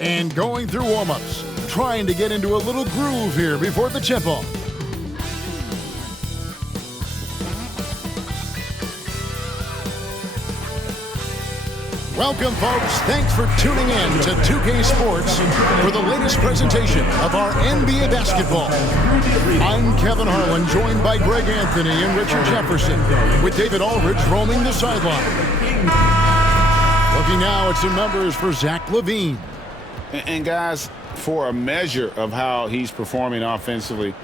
And going through warm-ups, trying to get into a little groove here before the tip-off. Welcome, folks. Thanks for tuning in to 2K Sports for the latest presentation of our NBA basketball. I'm Kevin Harlan, joined by Greg Anthony and Richard Jefferson, with David Aldridge roaming the sideline. Looking now at some numbers for Zach LaVine. And guys, for a measure of how he's performing offensively,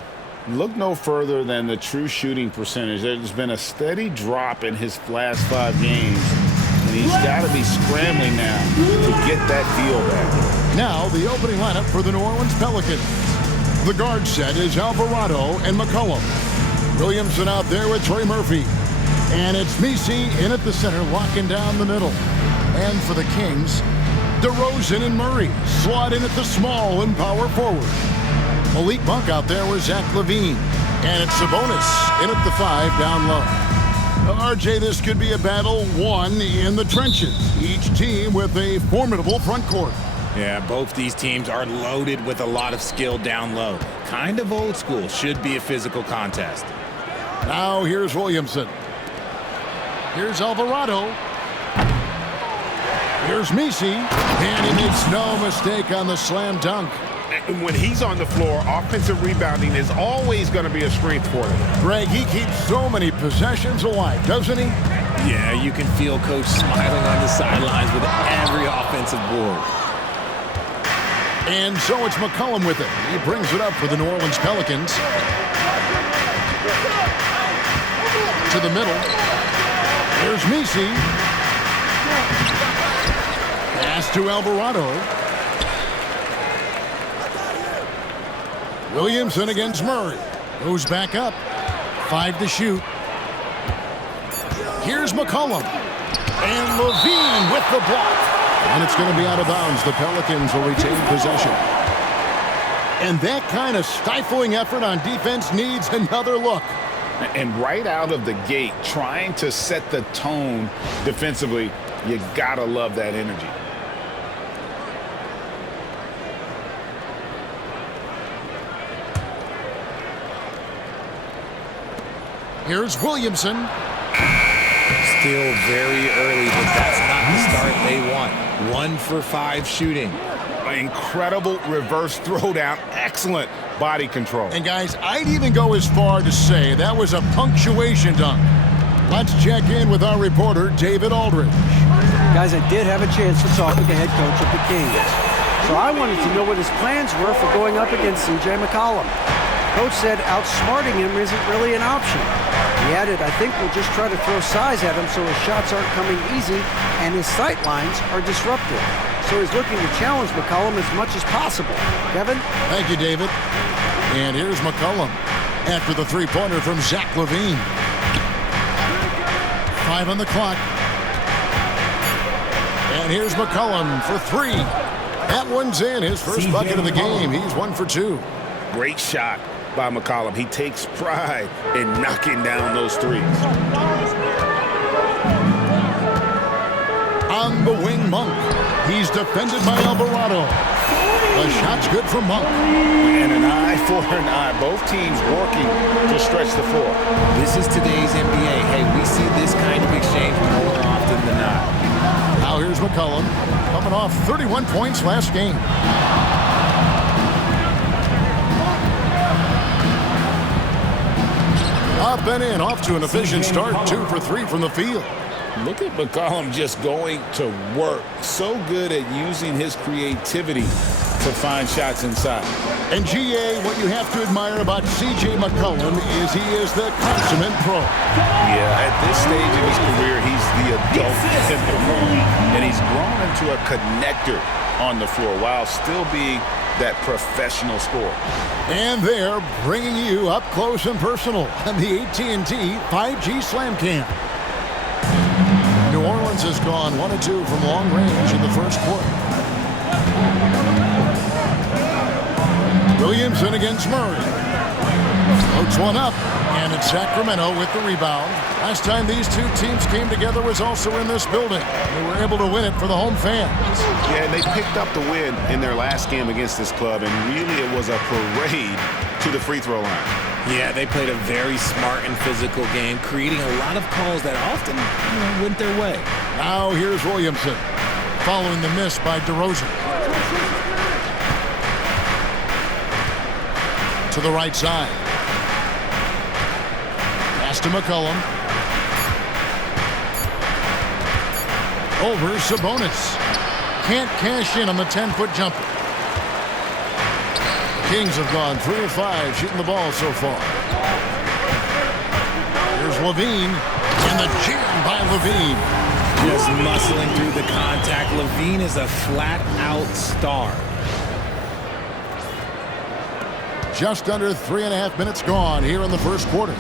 look no further than the true shooting percentage. There's been a steady drop in his last 5 games, and he's got to be scrambling now to get that feel back. Now, the opening lineup for the New Orleans Pelicans. The guard set is Alvarado and McCollum. Williamson out there with Trey Murphy. And it's Messi in at the center, locking down the middle. And for the Kings, Derozan and Murray slot in at the small and power forward. Malik Monk out there with Zach LaVine. And it's Sabonis in at the 5 down low. RJ, this could be a battle won in the trenches. Each team with a formidable front court. Yeah, both these teams are loaded with a lot of skill down low. Kind of old school. Should be a physical contest. Now here's Williamson. Here's Alvarado. Here's Messi, and he makes no mistake on the slam dunk. When he's on the floor, offensive rebounding is always going to be a strength for him. Greg, he keeps so many possessions alive, doesn't he? Yeah, you can feel Coach smiling on the sidelines with every offensive board. And so it's McCollum with it. He brings it up for the New Orleans Pelicans. To the middle. There's Messi. Pass to Alvarado. Williamson against Murray. Goes back up. 5 to shoot. Here's McCollum. And LaVine with the block. And it's going to be out of bounds. The Pelicans will retain possession. And that kind of stifling effort on defense needs another look. And right out of the gate, trying to set the tone defensively, you got to love that energy. Here's Williamson. Still very early, but that's not the start they want. 1 for 5 shooting. Incredible reverse throwdown. Excellent body control. And guys, I'd even go as far to say that was a punctuation dunk. Let's check in with our reporter, David Aldridge. Guys, I did have a chance to talk with the head coach of the Kings. So I wanted to know what his plans were for going up against C.J. McCollum. Coach said outsmarting him isn't really an option. He added, I think we'll just try to throw size at him so his shots aren't coming easy and his sight lines are disrupted. So he's looking to challenge McCollum as much as possible. Kevin? Thank you, David. And here's McCollum after the three-pointer from Zach LaVine. 5 on the clock. And here's McCollum for 3. That one's in. His first bucket of the game. He's 1 for 2. Great shot by McCollum. He takes pride in knocking down those threes. On the wing, Monk. He's defended by Alvarado. The shot's good from Monk. And an eye for an eye. Both teams working to stretch the floor. This is today's NBA. Hey, we see this kind of exchange more often than not. Now here's McCollum, coming off 31 points last game. Up and in, off to an efficient start. 2 for 3 from the field. Look at McCollum just going to work. So good at using his creativity to find shots inside. And GA, what you have to admire about C.J. McCollum is he is the consummate pro. Yeah, at this stage of his career, he's the adult in the room. And he's grown into a connector on the floor while still being that professional scorer. And they're bringing you up close and personal on the AT&T 5G Slam Cam. New Orleans has gone 1 of 2 from long range in the first quarter. Williamson against Murray. Floats one up, and it's Sacramento with the rebound. Last time these two teams came together was also in this building. They were able to win it for the home fans. Yeah, and they picked up the win in their last game against this club, and really it was a parade to the free throw line. Yeah, they played a very smart and physical game, creating a lot of calls that often went their way. Now here's Williamson, following the miss by Derozan. To the right side. Pass to McCollum. Over Sabonis. Can't cash in on the 10-foot jumper. Kings have gone 3 of 5 shooting the ball so far. Here's LaVine, and the jam by LaVine. Just muscling through the contact. LaVine is a flat-out star. Just under 3.5 minutes gone here in the first quarter.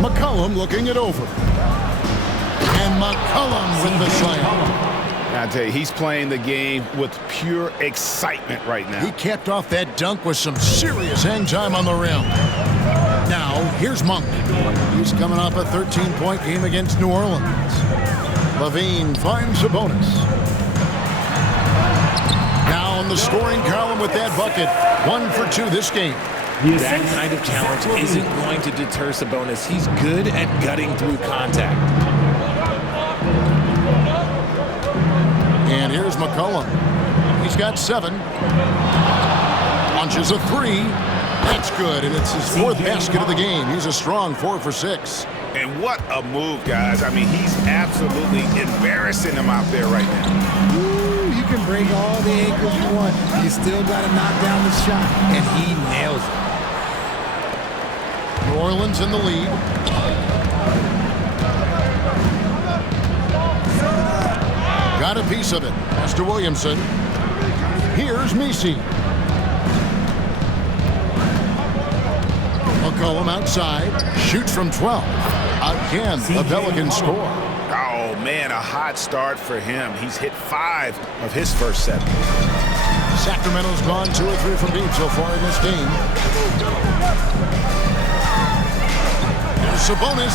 McCollum looking it over. And McCollum with the slam. I tell you, he's playing the game with pure excitement right now. He capped off that dunk with some serious hang time on the rim. Now, here's Monk. He's coming off a 13-point game against New Orleans. LaVine finds Sabonis. Now on the scoring column with that bucket. 1 for 2 this game. That kind of challenge isn't going to deter Sabonis. He's good at gutting through contact. And here's McCollum. He's got 7. Launches a 3. That's good, and it's his 4th basket of the game. He's a strong 4 for 6. And what a move, guys. I mean, he's absolutely embarrassing them out there right now. Ooh, you can break all the ankles you want. You still got to knock down the shot, and he nails it. New Orleans in the lead. Got a piece of it. Pass to Williamson. Here's Messi. McCollum outside. Shoots from 12. Again, the Pelicans score. Oh, man, a hot start for him. He's hit 5 of his first 7. Sacramento's gone 2 or 3 from deep so far in this game. Here's Sabonis.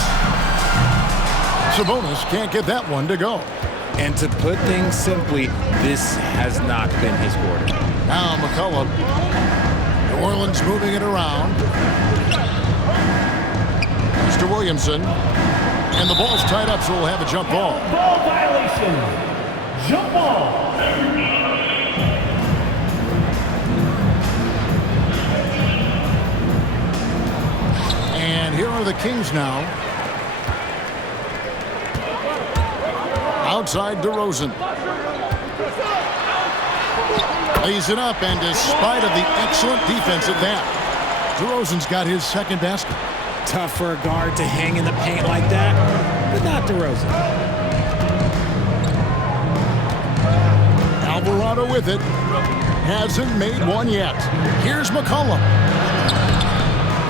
Sabonis can't get that one to go. And to put things simply, this has not been his quarter. Now McCollum. New Orleans moving it around. Mr. Williamson. And the ball's tied up, so we'll have a jump ball. Ball violation. Jump ball. And here are the Kings now. Outside DeRozan. Lays it up, and despite of the excellent defense at that, Derozan's got his second basket. Tough for a guard to hang in the paint like that, but not DeRozan. Alvarado with it. Hasn't made one yet. Here's McCollum.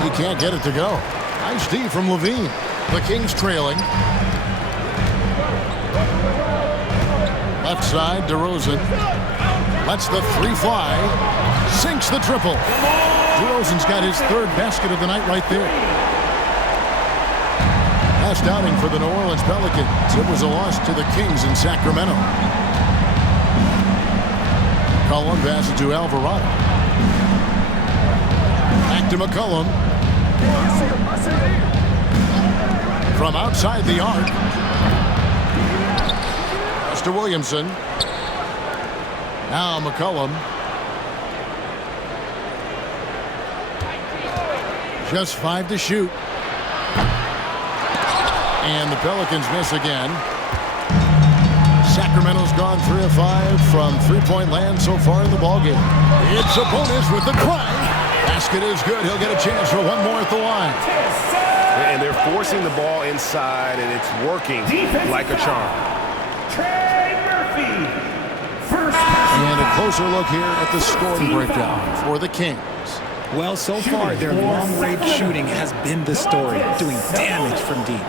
He can't get it to go. Nice D from Levine. The Kings trailing. Left side, DeRozan. Lets the three fly. Sinks the triple. DeRozan's got his third basket of the night right there. Last outing for the New Orleans Pelicans. It was a loss to the Kings in Sacramento. McCollum passes to Alvarado. Back to McCollum. From outside the arc. Pass to Williamson. Now McCollum. Just 5 to shoot. And the Pelicans miss again. Sacramento's gone 3 of 5 from three-point land so far in the ballgame. It's a bonus with the cry. Basket is good. He'll get a chance for one more at the line. And they're forcing the ball inside, and it's working like a charm. Trey Murphy. First. And a closer look here at the scoring breakdown for the Kings. Well, so far, their long-range shooting has been the story, doing damage from deep.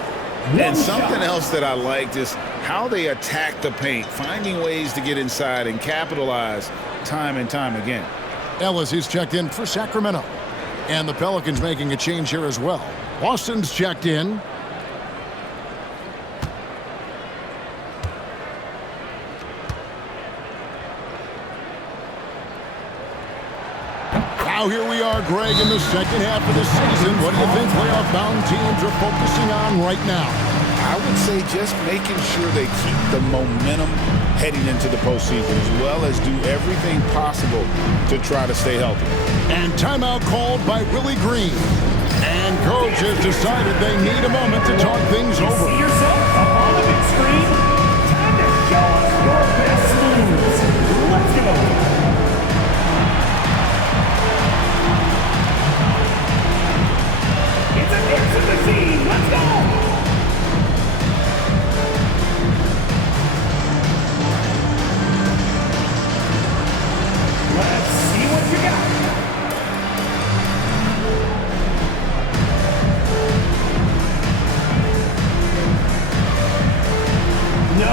And something else that I liked is how they attack the paint, finding ways to get inside and capitalize time and time again. Ellis is checked in for Sacramento. And the Pelicans making a change here as well. Boston's checked in. Now here we are, Greg, in the second half of the season. What do you think playoff-bound teams are focusing on right now? I would say just making sure they keep the momentum heading into the postseason, as well as do everything possible to try to stay healthy. And timeout called by Willie Green. And coach has decided they need a moment to talk things over. See yourself up on the big screen? Time to show us your best moves. Let's go. It's a dance to the scene. Let's go. Let's see what you got. No.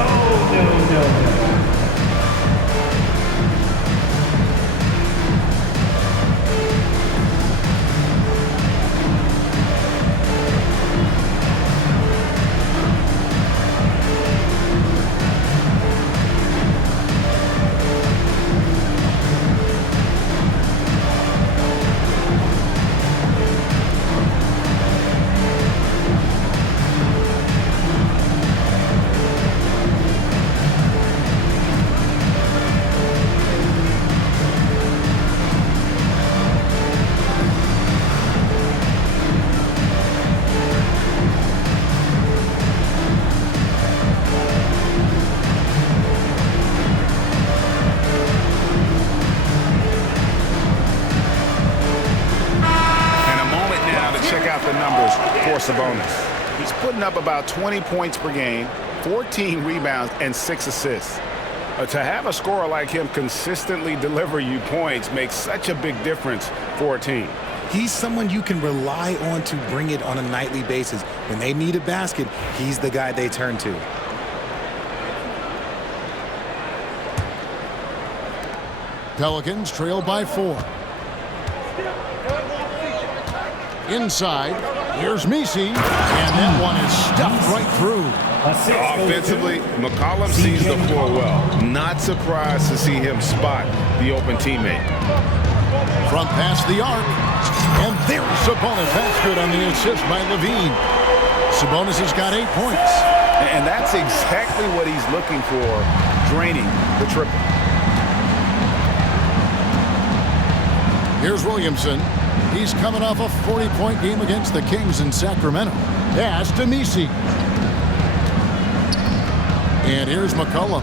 Sabonis. He's putting up about 20 points per game, 14 rebounds, and 6 assists. To have a scorer like him consistently deliver you points makes such a big difference for a team. He's someone you can rely on to bring it on a nightly basis. When they need a basket, he's the guy they turn to. Pelicans trail by 4. Inside, here's Messi, and that one is stuffed right through. Offensively, McCollum sees the floor well. Not surprised to see him spot the open teammate. From past the arc, and there's Sabonis. That's good on the assist by Levine. Sabonis has got 8 points. And that's exactly what he's looking for, draining the triple. Here's Williamson. He's coming off a 40-point game against the Kings in Sacramento. Pass to Messi. And here's McCollum.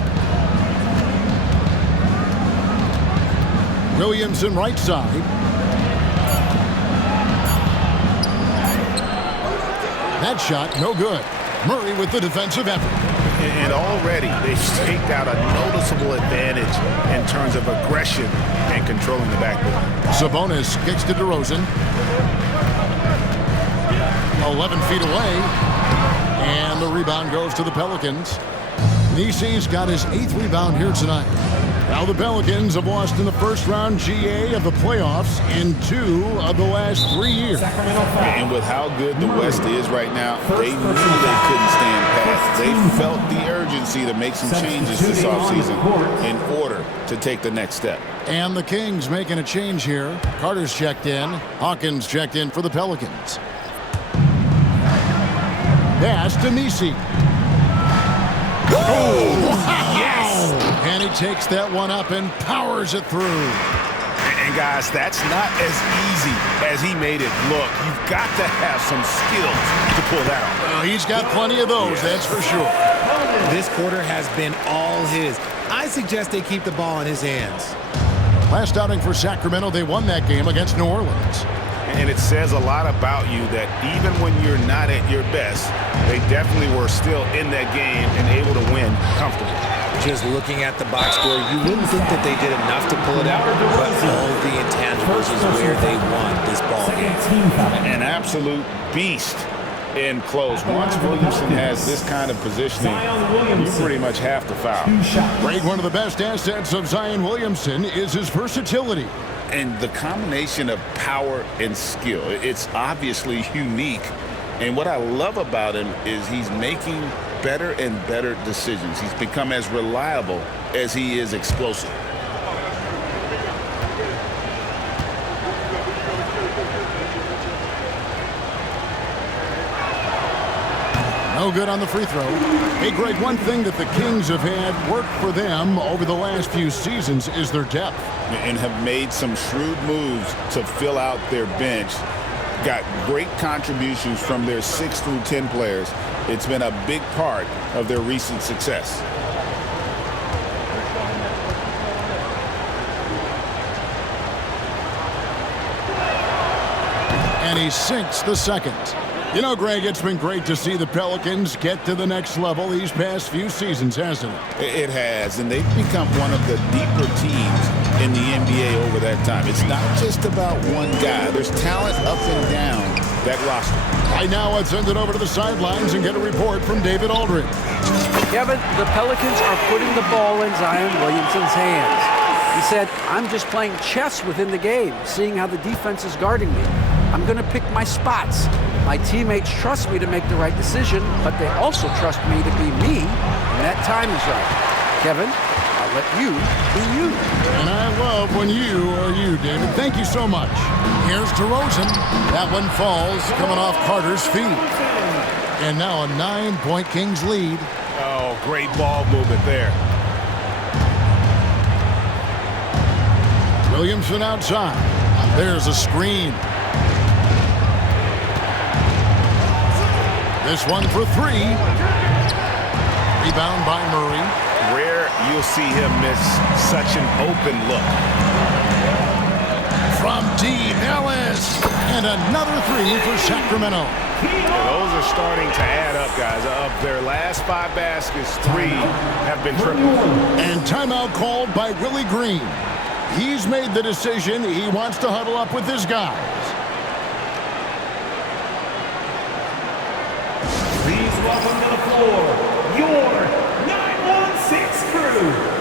Williamson right side. That shot, no good. Murray with the defensive effort. And already they've staked out a noticeable advantage in terms of aggression and controlling the backboard. Sabonis kicks to Derozan. 11 feet away. And the rebound goes to the Pelicans. Nisi's got his 8th rebound here tonight. Now the Pelicans have lost in the first round GA of the playoffs in 2 of the last 3 years. And with how good the West is right now, they knew they couldn't stand pat. They felt the urgency to make some changes this offseason in order to take the next step. And the Kings making a change here. Carter's checked in. Hawkins checked in for the Pelicans. Pass to Nisi. Oh, wow. Yes! And he takes that one up and powers it through. And guys, that's not as easy as he made it look. You've got to have some skills to pull that off. He's got plenty of those, that's for sure. This quarter has been all his. I suggest they keep the ball in his hands. Last outing for Sacramento, they won that game against New Orleans. And it says a lot about you that even when you're not at your best, they definitely were still in that game and able to win comfortably. Just looking at the box score, you wouldn't think that they did enough to pull it out, but all the intangibles is where they won this ball game. An absolute beast in close. Once Williamson has this kind of positioning, you pretty much have to foul. Greg, one of the best assets of Zion Williamson is his versatility. And the combination of power and skill, it's obviously unique. And what I love about him is he's making better and better decisions. He's become as reliable as he is explosive. No good on the free throw. Hey, Greg, one thing that the Kings have had work for them over the last few seasons is their depth. And have made some shrewd moves to fill out their bench. Got great contributions from their 6 through 10 players. It's been a big part of their recent success. And he sinks the second. You know, Greg, it's been great to see the Pelicans get to the next level these past few seasons, hasn't it? It has, and they've become one of the deeper teams in the NBA over that time. It's not just about one guy. There's talent up and down that roster. Right now, let's send it over to the sidelines and get a report from David Aldridge. Kevin, the Pelicans are putting the ball in Zion Williamson's hands. He said, I'm just playing chess within the game, seeing how the defense is guarding me. I'm going to pick my spots. My teammates trust me to make the right decision, but they also trust me to be me when that time is right. Kevin, I'll let you be you. And I love when you are you, David. Thank you so much. Here's DeRozan. That one falls, coming off Carter's feet. And now a 9-point Kings lead. Oh, great ball movement there. Williamson outside. There's a screen. This one for 3. Rebound by Murray. Rare you'll see him miss such an open look. From deep, Ellis. And another 3 for Sacramento. Those are starting to add up, guys. Of their last 5 baskets, 3 have been triple. And timeout called by Willie Green. He's made the decision. He wants to huddle up with his guys. Please welcome to the floor, your 916 crew.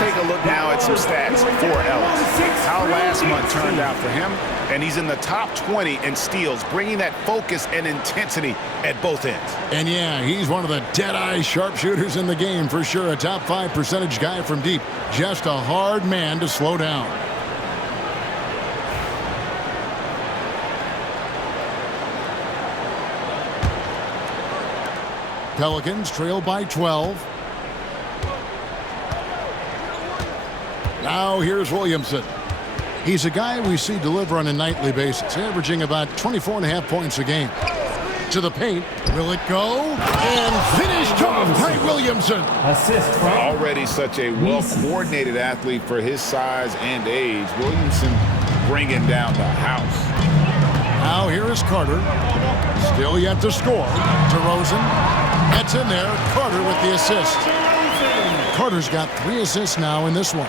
take a look now at some stats for Ellis. How last month turned out for him, and he's in the top 20 in steals, bringing that focus and intensity at both ends. And yeah, he's one of the dead-eye sharpshooters in the game for sure. A top 5 percentage guy from deep. Just a hard man to slow down. Pelicans trail by 12. Now here's Williamson. He's a guy we see deliver on a nightly basis, averaging about 24.5 points a game. To the paint. Will it go? And finished off by Williamson. Assist from Already such a well-coordinated athlete for his size and age. Williamson bringing down the house. Now here is Carter. Still yet to score. DeRozan. That's in there. Carter with the assist. Carter's got 3 assists now in this one.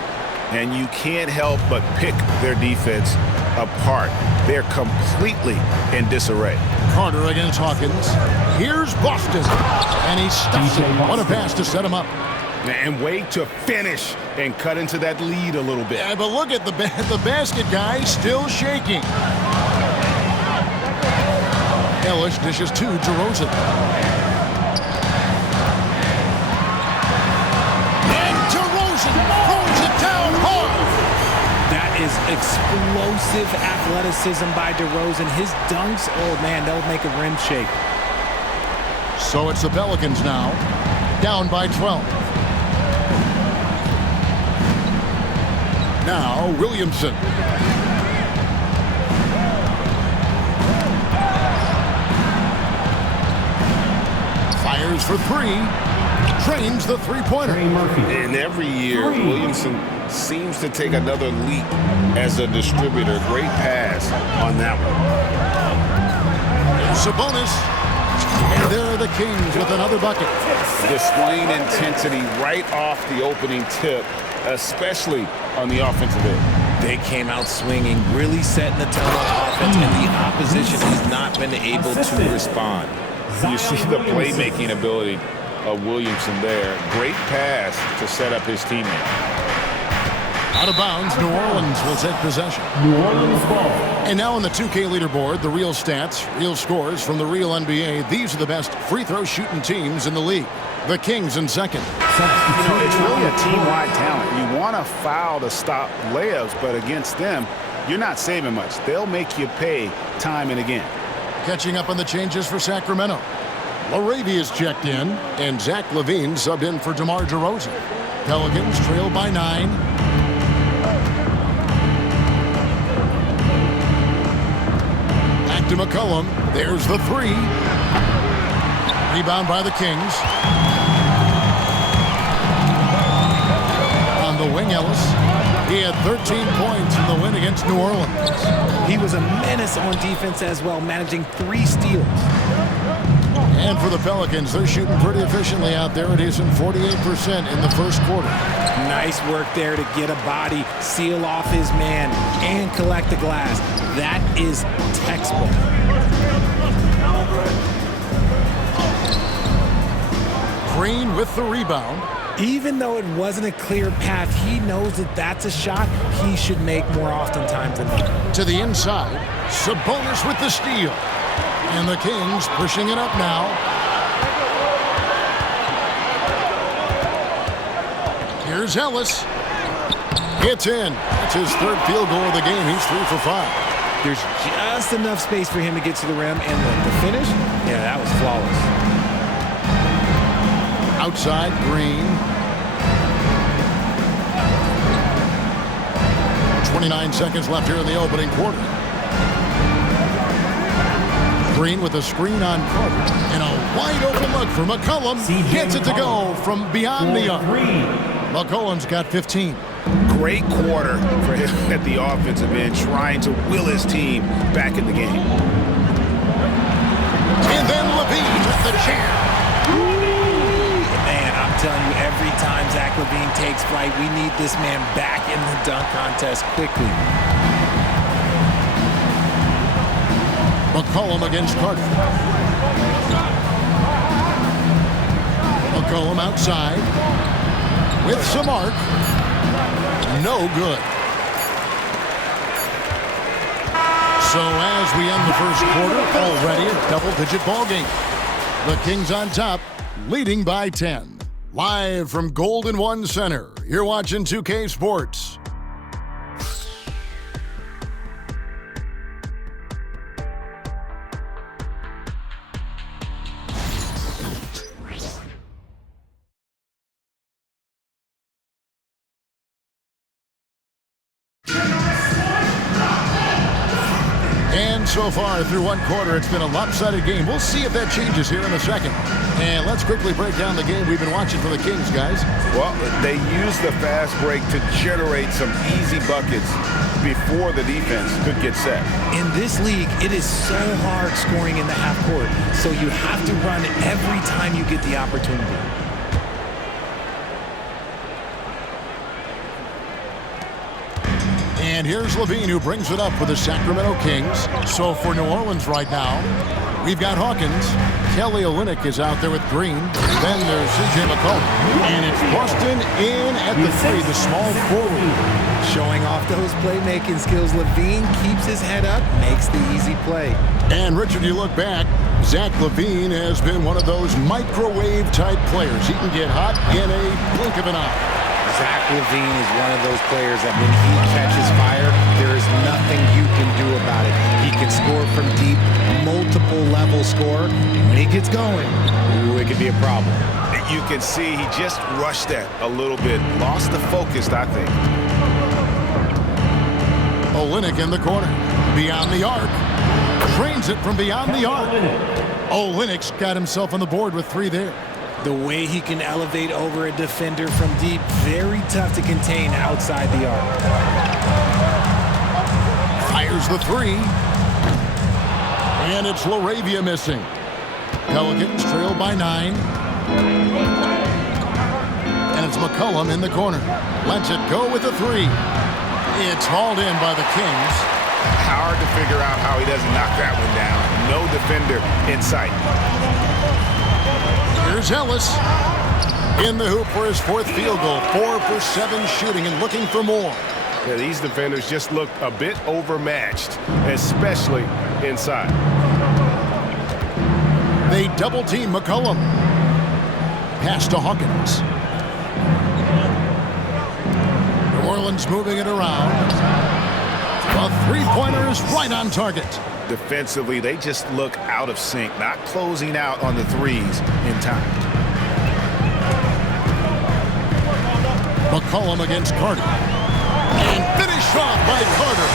And you can't help but pick their defense apart. They're completely in disarray. Carter against Hawkins. Here's Boston. And he stuffs it. What a pass to set him up. And wait to finish and cut into that lead a little bit. Yeah, but look at the basket guy still shaking. Ellis dishes to DeRozan. Is explosive athleticism by DeRozan. His dunks, oh man, they'll make a rim shake. So it's the Pelicans now, down by 12. Now Williamson. Fires for 3. Trains the three-pointer. And every year, Williamson seems to take another leap as a distributor. Great pass on that one. It's a bonus. And there are the Kings with another bucket. Displaying intensity right off the opening tip, especially on the offensive end. They came out swinging, really setting the tone on offense, and the opposition has not been able to respond. You see the playmaking ability of Williamson there. Great pass to set up his teammate. Out of bounds, New Orleans will take possession. New Orleans ball. And now on the 2K leaderboard, the real stats, real scores from the real NBA. These are the best free throw shooting teams in the league. The Kings in second. You know, it's really a team-wide talent. You want to foul to stop layups, but against them, you're not saving much. They'll make you pay time and again. Catching up on the changes for Sacramento. Laravia's checked in, and Zach LaVine subbed in for DeMar DeRozan. Pelicans trail by 9. Back to McCollum. There's the 3. Rebound by the Kings. On the wing, Ellis. He had 13 points in the win against New Orleans. He was a menace on defense as well, managing 3 steals. And for the Pelicans, they're shooting pretty efficiently out there. It is in 48% in the first quarter. Nice work there to get a body, seal off his man, and collect the glass. That is textbook. Green with the rebound. Even though it wasn't a clear path, he knows that that's a shot he should make more oftentimes than not. To the inside, Sabonis with the steal. And the Kings pushing it up now. Here's Ellis. It's in. That's his 3rd field goal of the game. He's 3 for 5. There's just enough space for him to get to the rim, and the finish, yeah, that was flawless. Outside, Green. 29 seconds left here in the opening quarter. Green with a screen on Carter. And a wide open look for McCollum. Gets it to go from beyond the arc. McCollum's got 15. Great quarter for him at the offensive end, trying to will his team back in the game. And then LaVine with the chair. Man, I'm telling you, every time Zach LaVine takes flight, we need this man back in the dunk contest quickly. McCollum against Carter. McCollum outside with some arc. No good. So as we end the first quarter, already a double-digit ball game. The Kings on top, leading by 10. Live from Golden One Center, you're watching 2K Sports. And so far through one quarter, it's been a lopsided game. We'll see if that changes here in a second. And let's quickly break down the game we've been watching for the Kings, guys. Well, they use the fast break to generate some easy buckets before the defense could get set. In this league, it is so hard scoring in the half court, so you have to run every time you get the opportunity. And here's Levine, who brings it up for the Sacramento Kings. So for New Orleans right now, we've got Hawkins. Kelly Olynyk is out there with Green. Then there's C.J. McCollum. And it's Boston in at the three, the small forward. Showing off those playmaking skills, Levine keeps his head up, makes the easy play. And Richard, you look back, Zach LaVine has been one of those microwave-type players. He can get hot in a blink of an eye. Zach LaVine is one of those players that when he catches fire, there is nothing you can do about it. He can score from deep, multiple level score. When he gets going, ooh, it could be a problem. You can see he just rushed that a little bit, lost the focus, I think. Olynyk in the corner, beyond the arc, drains it from beyond the arc. Olynyk's got himself on the board with three there. The way he can elevate over a defender from deep, very tough to contain outside the arc. Fires the three. And it's LaRavia missing. Pelicans trail by 9. And it's McCollum in the corner. Lets it go with the three. It's hauled in by the Kings. Hard to figure out how he doesn't knock that one down. No defender in sight. Here's Ellis in the hoop for his fourth field goal. 4 for 7 shooting and looking for more. Yeah, these defenders just look a bit overmatched, especially inside. They double team McCollum. Pass to Hawkins. New Orleans moving it around. A three-pointer is right on target. Defensively, they just look out of sync, not closing out on the threes in time. McCollum against Carter. And finished off by Carter.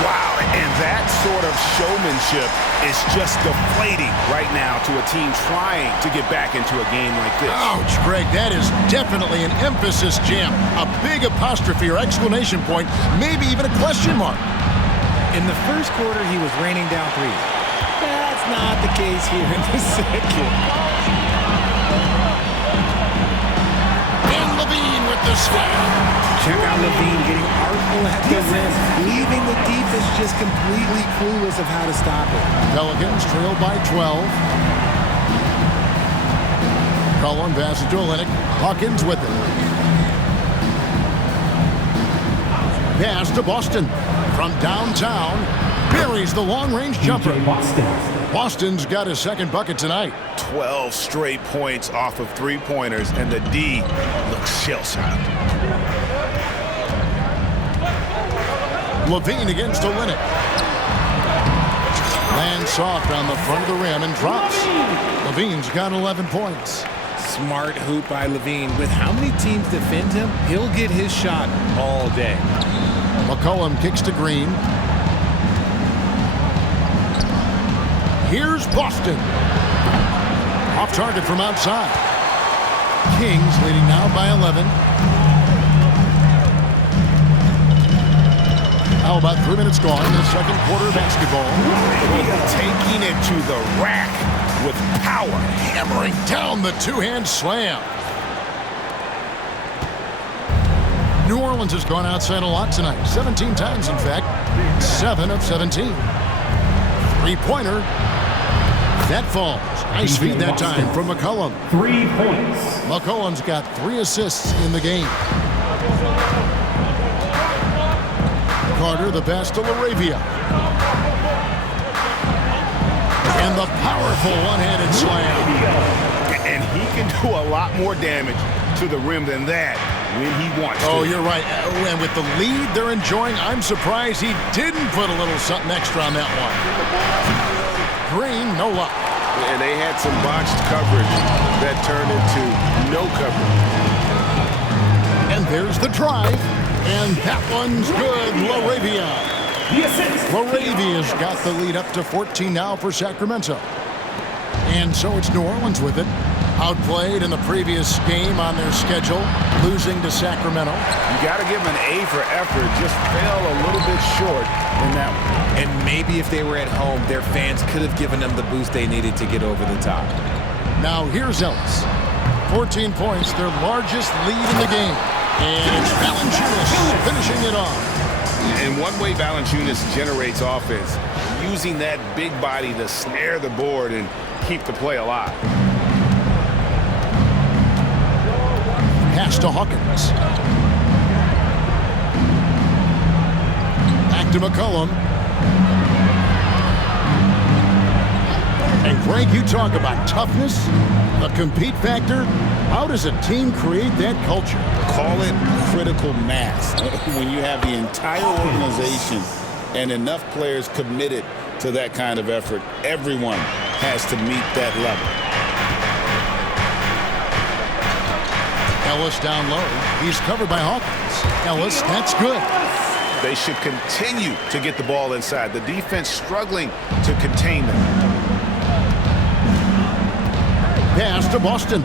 Wow, and that sort of showmanship is just deflating right now to a team trying to get back into a game like this. Ouch, Greg, that is definitely an emphasis jam. A big apostrophe or exclamation point, maybe even a question mark. In the first quarter, he was raining down threes. That's not the case here in the second. And Levine with the slam. Check out Levine getting artful at the rim, leaving the defense just completely clueless of how to stop it. Pelicans trail by 12. Cullen passes to Olynyk. Hawkins with it. Pass to Boston. From downtown, buries the long-range jumper. Boston's got his second bucket tonight. 12 straight points off of three-pointers, and the D looks shell-shocked. Levine against Olynyk. Lands soft on the front of the rim and drops. Levine's got 11 points. Smart hoop by Levine. With how many teams defend him, he'll get his shot all day. McCollum kicks to Green. Here's Boston. Off target from outside. Kings leading now by 11. How about 3 minutes gone in the second quarter of basketball? Taking it to the rack with power. Hammering down the two-hand slam. New Orleans has gone outside a lot tonight. 17 times, in fact. 7 of 17. Three-pointer. That falls. Nice feed that time from McCollum. 3 points. McCollum's got 3 assists in the game. Carter, the pass to LaRavia. And the powerful one-handed slam. And he can do a lot more damage to the rim than that when he wants to. Oh, you're right. And with the lead they're enjoying, I'm surprised he didn't put a little something extra on that one. Green, no luck. And they had some botched coverage that turned into no coverage. And there's the drive. And that one's good. LaRavia. LaRavia's got the lead up to 14 now for Sacramento. And so it's New Orleans with it. Outplayed in the previous game on their schedule, losing to Sacramento. You got to give them an A for effort. Just fell a little bit short in that one. And maybe if they were at home, their fans could have given them the boost they needed to get over the top. Now here's Ellis. 14 points, their largest lead in the game. And it's Valanciunas finishing it off. And one way Valanciunas generates offense, using that big body to snare the board and keep the play alive. Pass to Hawkins. Back to McCollum. And Greg, you talk about toughness, the compete factor. How does a team create that culture? Call it critical mass. When you have the entire organization and enough players committed to that kind of effort, everyone has to meet that level. Ellis down low. He's covered by Hawkins. Ellis, that's good. They should continue to get the ball inside. The defense struggling to contain them. Pass to Boston.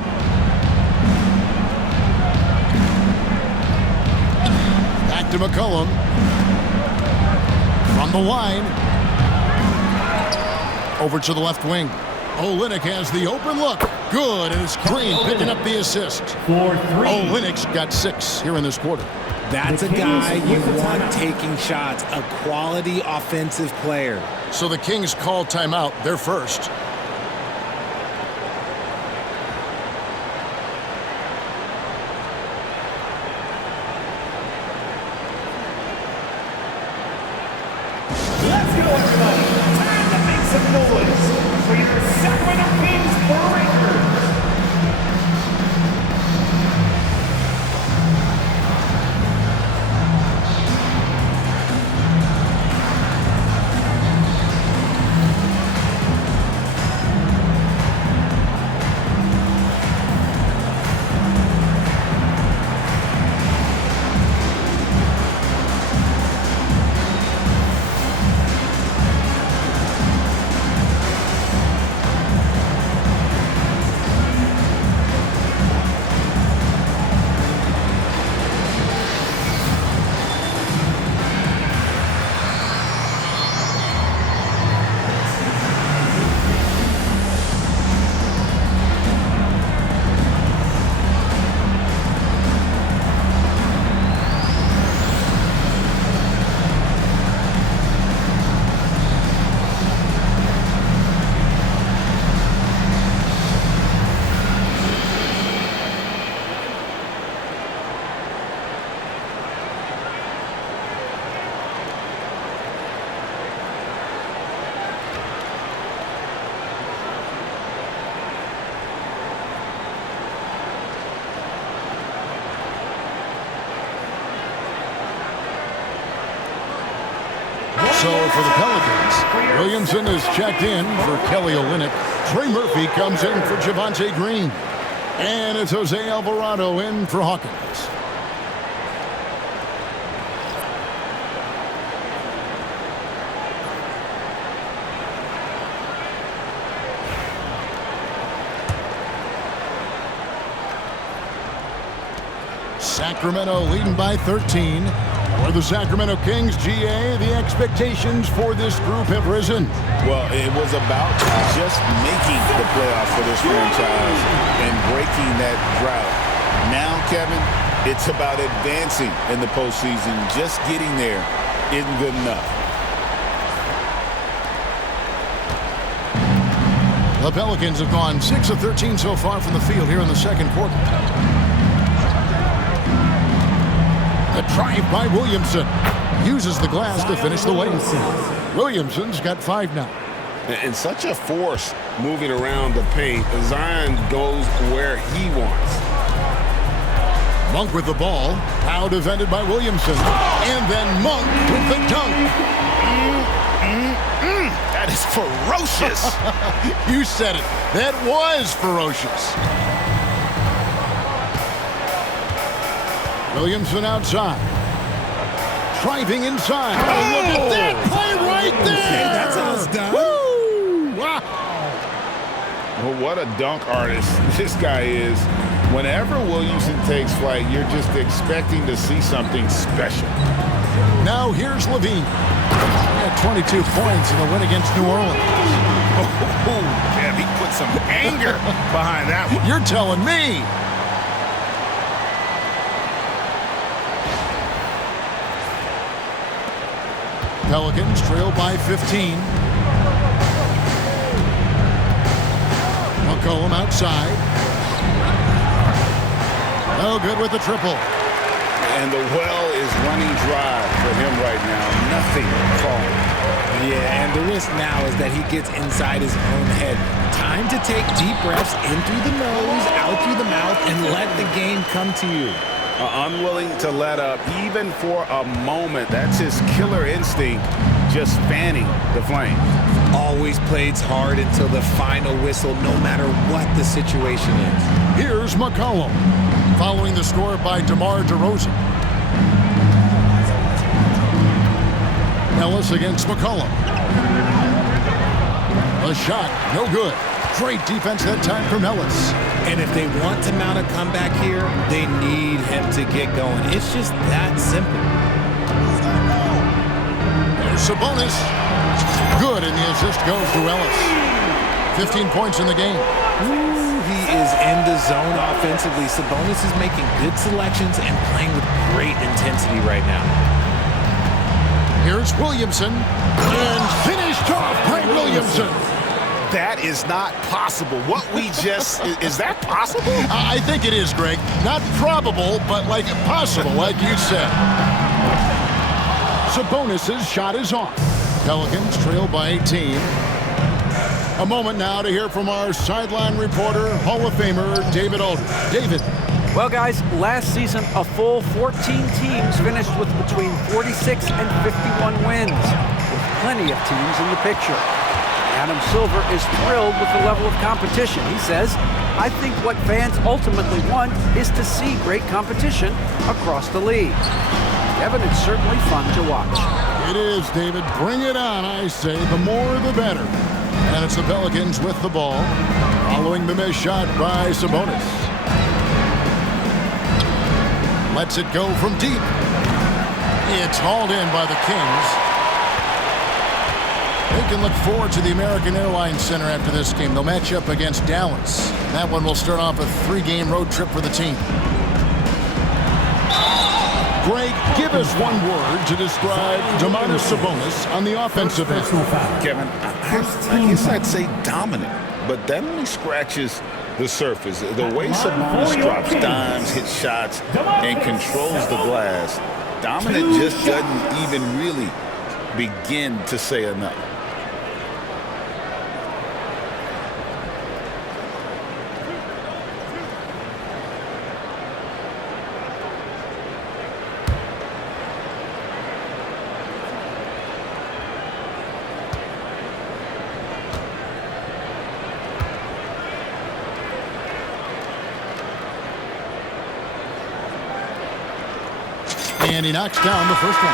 Back to McCollum. From the line. Over to the left wing. Olynyk has the open look. Good, and it's Green picking up the assist. Olynyk's got 6 here in this quarter. That's a guy you want taking shots, a quality offensive player. So the Kings call timeout. They're first. Let's go, everybody. Time to make some noise for your Sacramento Kings Warriors. So for the Pelicans, Williamson is checked in for Kelly Olynyk. Trey Murphy comes in for Javonte Green. And it's Jose Alvarado in for Hawkins. Sacramento leading by 13. For the Sacramento Kings, GA, the expectations for this group have risen. Well, it was about just making the playoffs for this franchise and breaking that drought. Now, Kevin, it's about advancing in the postseason. Just getting there isn't good enough. The Pelicans have gone 6 of 13 so far from the field here in the second quarter. The drive by Williamson. Uses the glass to finish the lane. Williamson's got 5 now. And such a force moving around the paint. Zion goes where he wants. Monk with the ball. Now defended by Williamson. And then Monk with the dunk. That is ferocious. You said it. That was ferocious. Williamson outside. Driving inside. Oh, look at that play right there. Okay, that's how it's done. Woo! Wow. Well, what a dunk artist this guy is. Whenever Williamson takes flight, you're just expecting to see something special. Now here's Levine. He had 22 points in the win against New Orleans. Oh, man, he put some anger behind that one. You're telling me. Pelicans trail by 15. McCollum outside. No good with the triple. And the well is running dry for him right now. Nothing falling. Yeah, and the risk now is that he gets inside his own head. Time to take deep breaths in through the nose, out through the mouth, and let the game come to you. Unwilling to let up, even for a moment. That's his killer instinct, just fanning the flame. Always plays hard until the final whistle, no matter what the situation is. Here's McCollum, following the score by DeMar Derozan. Ellis against McCollum. A shot, no good. Great defense that time from Ellis. And if they want to mount a comeback here, they need him to get going. It's just that simple. There's Sabonis. Good, and the assist goes to Ellis. 15 points in the game. Ooh, he is in the zone offensively. Sabonis is making good selections and playing with great intensity right now. Here's Williamson. And finished off by Williamson. That is not possible. What we just, is that possible? I think it is, Greg. Not probable, but like possible, like you said. Sabonis' shot is off. Pelicans trail by 18. A moment now to hear from our sideline reporter, Hall of Famer, David Aldridge. David. Well, guys, last season, a full 14 teams finished with between 46 and 51 wins, with plenty of teams in the picture. Adam Silver is thrilled with the level of competition. He says, I think what fans ultimately want is to see great competition across the league. Kevin, it's certainly fun to watch. It is, David. Bring it on, I say. The more, the better. And it's the Pelicans with the ball, following the missed shot by Sabonis. Lets it go from deep. It's hauled in by the Kings. They can look forward to the American Airlines Center after this game. They'll match up against Dallas. That one will start off a 3-game road trip for the team. Greg, give us one word to describe DeMar Sabonis on the offensive end. Kevin, I guess I'd say dominant, but that only scratches the surface. The way Sabonis drops dimes, hits shots, and controls the glass, dominant just doesn't even really begin to say enough. And he knocks down the first one.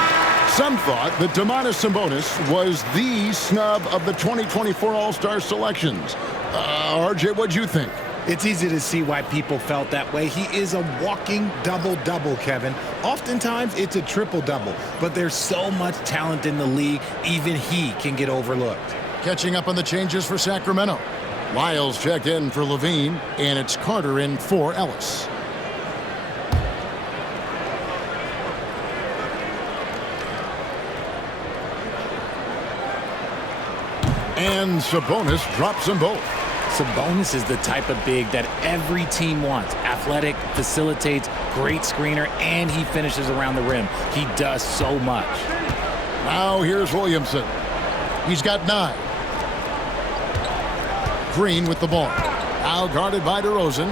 Some thought that DeMar Sabonis was the snub of the 2024 All-Star selections. RJ, what'd you think? It's easy to see why people felt that way. He is a walking double-double, Kevin. Oftentimes, it's a triple-double. But there's so much talent in the league, even he can get overlooked. Catching up on the changes for Sacramento. Lyles checked in for Levine, and it's Carter in for Ellis. And Sabonis drops them both. Sabonis is the type of big that every team wants. Athletic, facilitates, great screener, and he finishes around the rim. He does so much. Now here's Williamson. He's got 9. Green with the ball. Now guarded by DeRozan.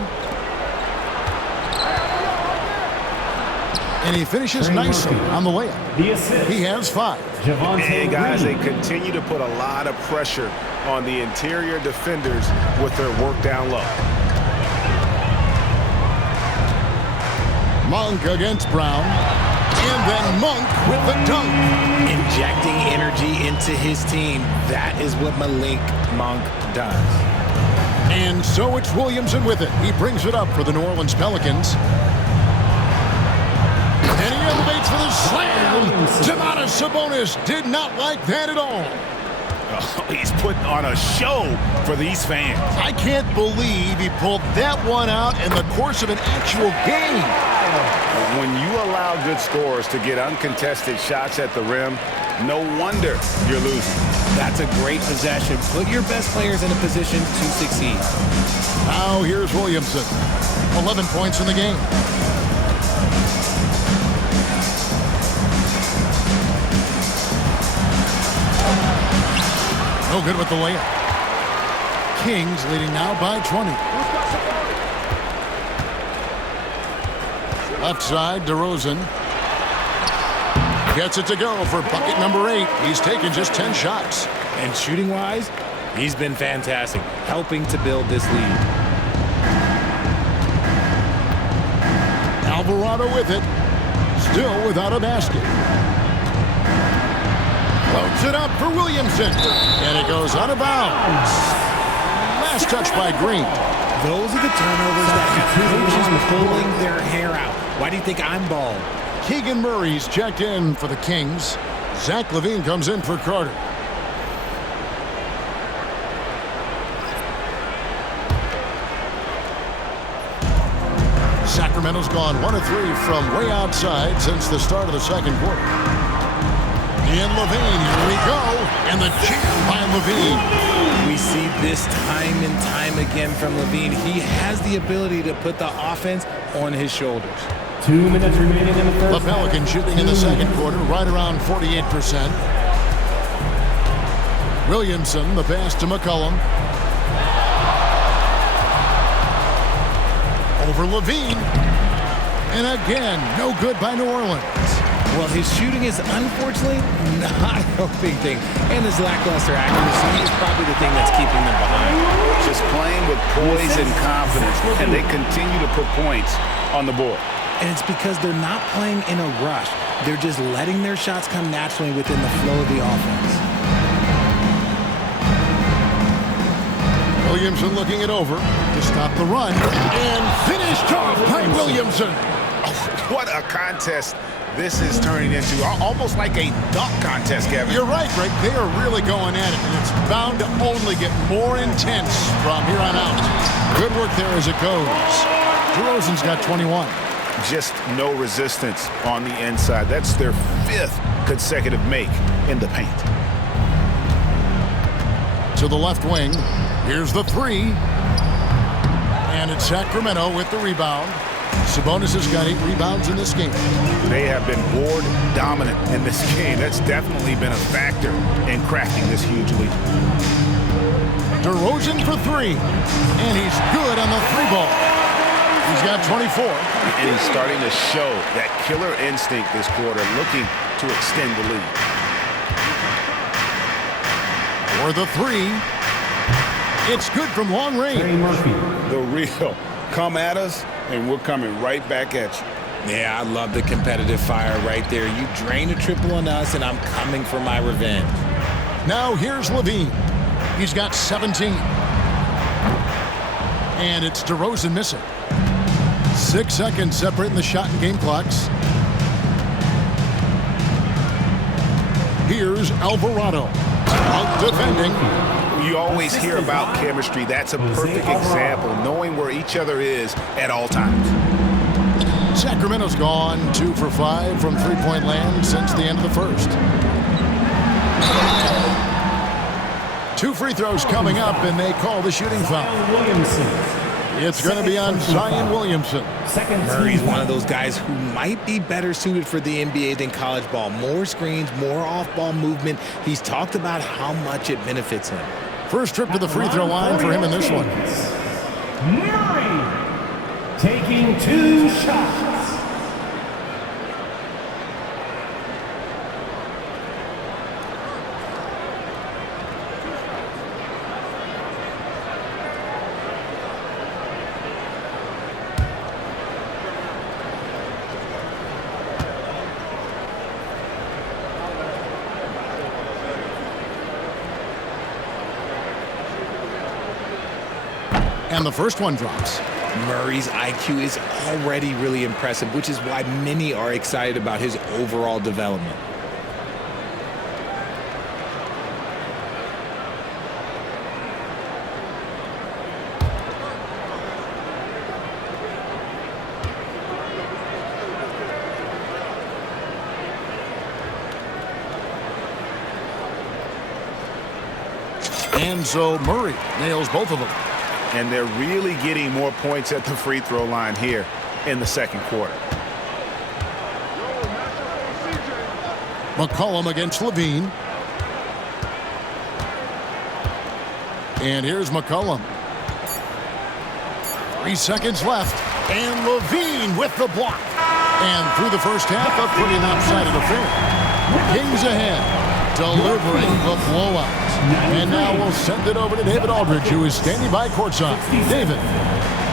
And he finishes nicely on the layup. The assist. He has 5. And guys, they continue to put a lot of pressure on the interior defenders with their work down low. Monk against Brown. And then Monk with the dunk. Injecting energy into his team. That is what Malik Monk does. And so it's Williamson with it. He brings it up for the New Orleans Pelicans. And he elevates for the slam. Domantas Sabonis did not like that at all. Oh, he's putting on a show for these fans. I can't believe he pulled that one out in the course of an actual game. When you allow good scorers to get uncontested shots at the rim, no wonder you're losing. That's a great possession. Put your best players in a position to succeed. Now here's Williamson. 11 points in the game. No good with the layup. Kings leading now by 20. Left side, DeRozan. Gets it to go for bucket number 8. He's taken just 10 shots. And shooting-wise, he's been fantastic, helping to build this lead. Alvarado with it. Still without a basket. Floats it up for Williamson. And it goes out of bounds. Last touch by Green. Those are the turnovers that have coaches pulling their hair out. Why do you think I'm bald? Keegan Murray's checked in for the Kings. Zach LaVine comes in for Carter. Sacramento's gone 1 of 3 from way outside since the start of the second quarter. And LaVine, here we go. And the jam by LaVine. We see this time and time again from LaVine. He has the ability to put the offense on his shoulders. 2 minutes remaining in the first. The Pelicans shooting in the second quarter right around 48%. Williamson, the pass to McCollum. Over LaVine. And again, no good by New Orleans. Well, his shooting is unfortunately not helping things. And his lackluster accuracy is probably the thing that's keeping them behind. Just playing with poise and confidence, and they continue to put points on the board. And it's because they're not playing in a rush. They're just letting their shots come naturally within the flow of the offense. Williamson looking it over to stop the run. And finished off by Williamson. Oh, what a contest this is turning into. Almost like a dunk contest, Kevin. You're right, Greg. They are really going at it, and it's bound to only get more intense from here on out. Good work there as it goes. DeRozan's got 21. Just no resistance on the inside. That's their 5th consecutive make in the paint. To the left wing. Here's the 3. And it's Sacramento with the rebound. Sabonis has got 8 rebounds in this game. They have been board dominant in this game. That's definitely been a factor in cracking this huge lead. DeRozan for 3. And he's good on the 3-ball. He's got 24. And he's starting to show that killer instinct this quarter, looking to extend the lead. For the 3. It's good from long range. The real. Come at us, and we're coming right back at you. Yeah, I love the competitive fire right there. You drain a triple on us, and I'm coming for my revenge. Now here's LaVine. He's got 17. And it's DeRozan missing. 6 seconds separating the shot and game clocks. Here's Alvarado. Out defending. You always hear about chemistry. That's a perfect example, knowing where each other is at all times. Sacramento's gone 2 for 5 from three-point land since the end of the first. 2 free throws coming up, and they call the shooting foul. It's going to be on Zion Williamson. Murray's one of those guys who might be better suited for the NBA than college ball. More screens, more off-ball movement. He's talked about how much it benefits him. First trip to the free throw line for him in this one. Murray taking 2 shots. And the first one drops. Murray's IQ is already really impressive, which is why many are excited about his overall development. And so Murray nails both of them. And they're really getting more points at the free throw line here in the second quarter. McCollum against Levine. And here's McCollum. 3 seconds left. And Levine with the block. And through the first half, a pretty lopsided affair. Kings ahead, delivering the blowout. And now we'll send it over to David Aldridge, who is standing by courtside. David.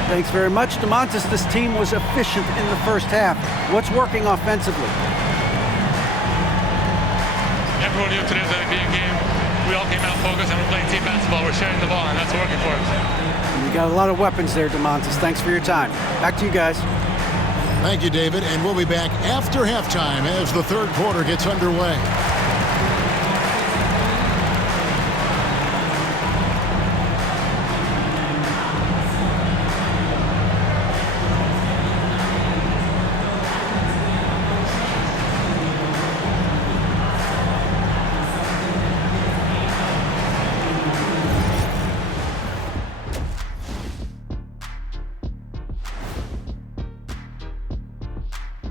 Thanks very much, DeMontis. This team was efficient in the first half. What's working offensively? Everyone knew today's an NBA game. We all came out focused and we're playing team basketball. We're sharing the ball, and that's working for us. You got a lot of weapons there, DeMontis. Thanks for your time. Back to you guys. Thank you, David. And we'll be back after halftime as the third quarter gets underway.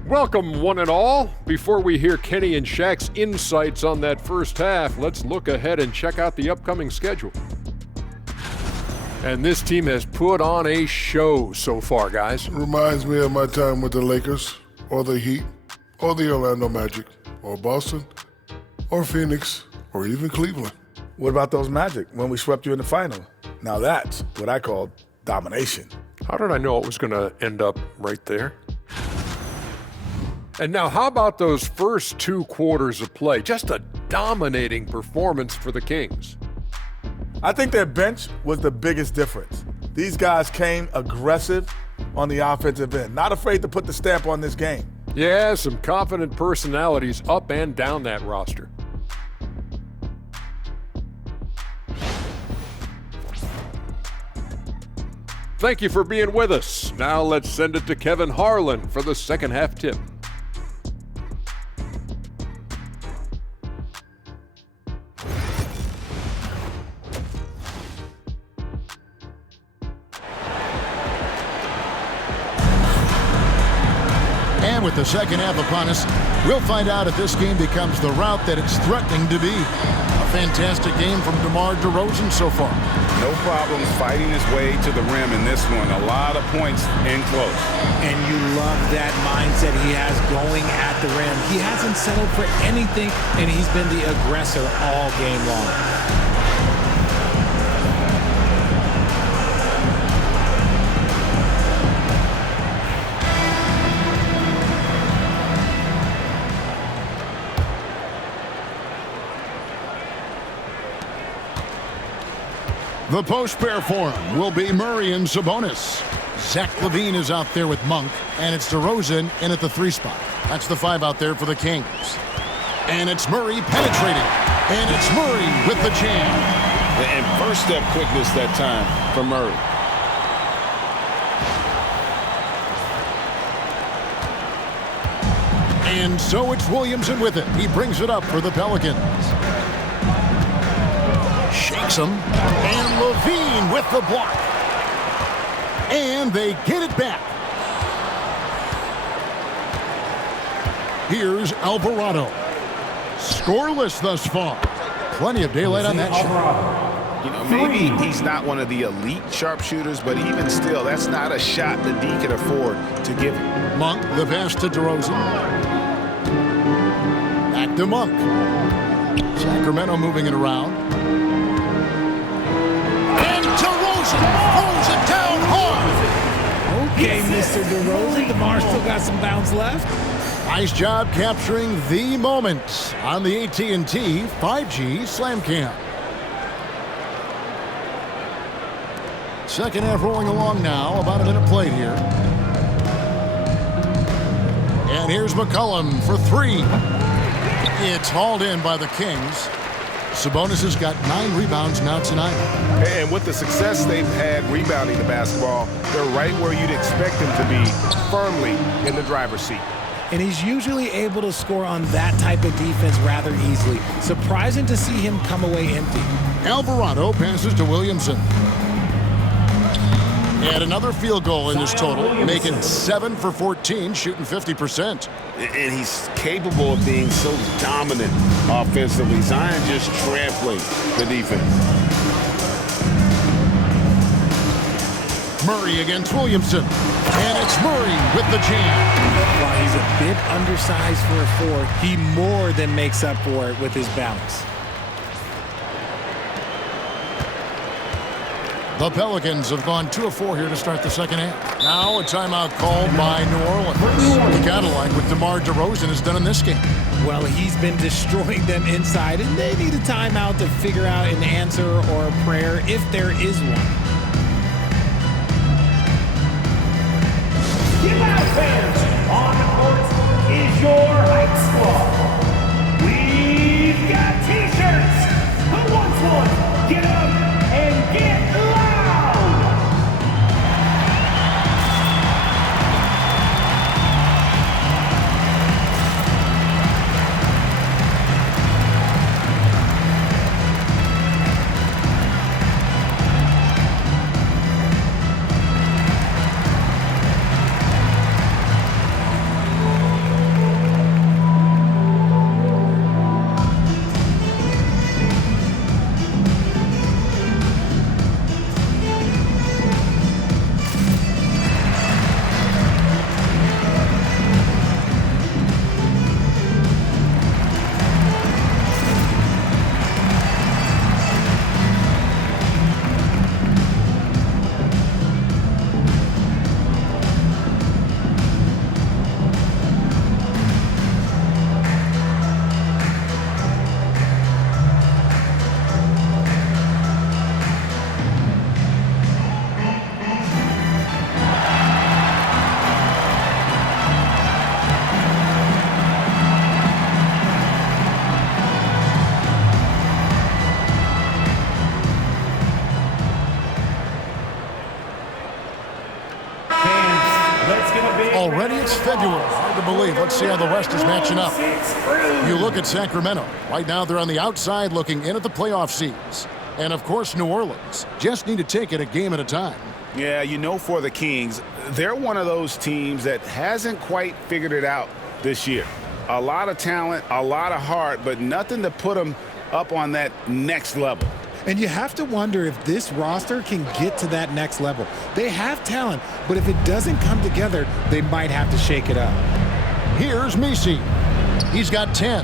Welcome, one and all. Before we hear Kenny and Shaq's insights on that first half, let's look ahead and check out the upcoming schedule. And this team has put on a show so far, guys. Reminds me of my time with the Lakers, or the Heat, or the Orlando Magic, or Boston, or Phoenix, or even Cleveland. What about those Magic when we swept you in the final? Now that's what I call domination. How did I know it was going to end up right there? And now, how about those first 2 quarters of play? Just a dominating performance for the Kings. I think their bench was the biggest difference. These guys came aggressive on the offensive end, not afraid to put the stamp on this game. Yeah, some confident personalities up and down that roster. Thank you for being with us. Now let's send it to Kevin Harlan for the second half tip. And with the second half upon us, we'll find out if this game becomes the route that it's threatening to be. A fantastic game from DeMar DeRozan so far. No problems fighting his way to the rim in this one. A lot of points in close. And you love that mindset he has going at the rim. He hasn't settled for anything, and he's been the aggressor all game long. The post pair for him will be Murray and Sabonis. Zach LaVine is out there with Monk, and it's DeRozan in at the 3 spot. That's the 5 out there for the Kings. And it's Murray penetrating. And it's Murray with the jam. And first step quickness that time for Murray. And so it's Williamson with it. He brings it up for the Pelicans. Shakes Takes him. And Levine with the block. And they get it back. Here's Alvarado. Scoreless thus far. Plenty of daylight on that shot. You know, maybe he's not one of the elite sharpshooters, but even still, that's not a shot that D can afford to give him. Monk, the pass to Derozan. Back to Monk. Sacramento moving it around. And Derozan throws it down hard. Okay, Mr. Derozan. DeMar still got some bounce left. Nice job capturing the moment on the AT&T 5G Slam Cam. Second half rolling along now. About a minute played here. And here's McCollum for three. It's hauled in by the Kings. Sabonis has got 9 rebounds now tonight. And with the success they've had rebounding the basketball, they're right where you'd expect them to be, firmly in the driver's seat. And he's usually able to score on that type of defense rather easily. Surprising to see him come away empty. Alvarado passes to Williamson. And another field goal in this total, making 7 for 14, shooting 50%. And he's capable of being so dominant offensively. Zion just trampling the defense. Murray against Williamson. And it's Murray with the jam. While he's a bit undersized for a 4, he more than makes up for it with his balance. The Pelicans have gone 2 of 4 here to start the second half. Now a timeout called by New Orleans. You gotta like what DeMar DeRozan has done in this game. Well, he's been destroying them inside, and they need a timeout to figure out an answer or a prayer if there is one. Give out, fans! On the court is your hype squad. We've got t-shirts. Who wants one? Get up and get loud! Already it's February. Hard to believe. Let's see how the West is matching up. You look at Sacramento. Right now they're on the outside looking in at the playoff seeds. And, of course, New Orleans. Just need to take it a game at a time. Yeah, you know, for the Kings, they're one of those teams that hasn't quite figured it out this year. A lot of talent, a lot of heart, but nothing to put them up on that next level. And you have to wonder if this roster can get to that next level. They have talent, but if it doesn't come together, they might have to shake it up. Here's Messi. He's got 10.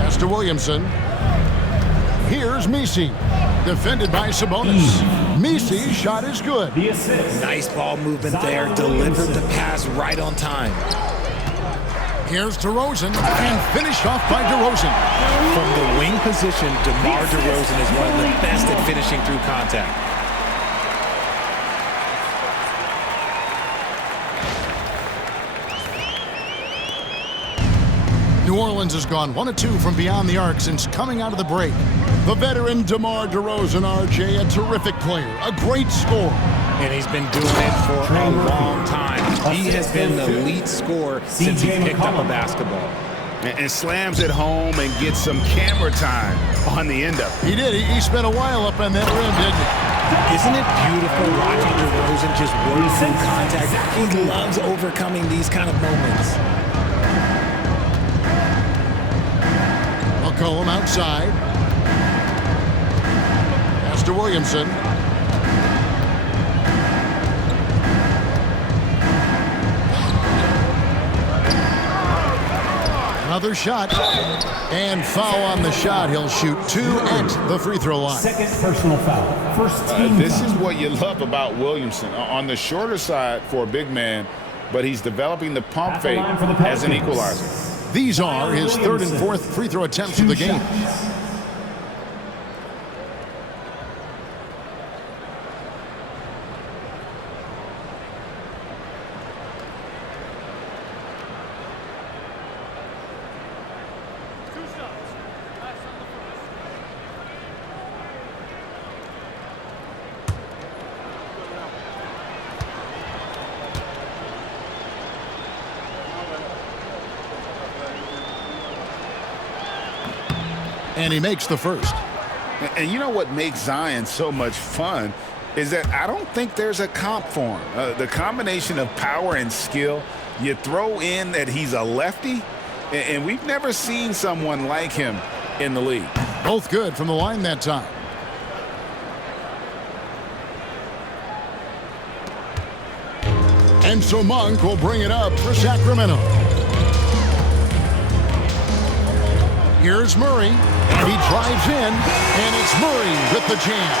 Pass to Williamson. Here's Messi. Defended by Sabonis. Messi's shot is good. The assist. Nice ball movement there. Delivered the pass right on time. Here's DeRozan, and finished off by DeRozan. From the wing position, DeMar DeRozan is one of the best at finishing through contact. New Orleans has gone 1 of 2 from beyond the arc since coming out of the break. The veteran DeMar DeRozan, RJ, a terrific player, a great scorer. And he's been doing it for a long time. He has been the lead scorer since he picked up a basketball. And slams it home and gets some camera time on the end of it. He did. He spent a while up on that rim, didn't he? Isn't it beautiful watching Derozan just work through contact? He loves overcoming these kind of moments. McCollum outside. Pass to Williamson. Another shot. And foul on the shot. He'll shoot 2 at the free throw line. Second personal foul. First team This foul. is what you love about Williamson. On the shorter side for a big man, but he's developing the pump At the fake line for the as an Pelicans. equalizer. These are his third and fourth free throw attempts of the game. And he makes the first. And you know what makes Zion so much fun is that I don't think there's a comp for him. The combination of power and skill, you throw in that he's a lefty, and we've never seen someone like him in the league. Both good from the line that time. And so Monk will bring it up for Sacramento. Here's Murray, and he drives in, and it's Murray with the jam.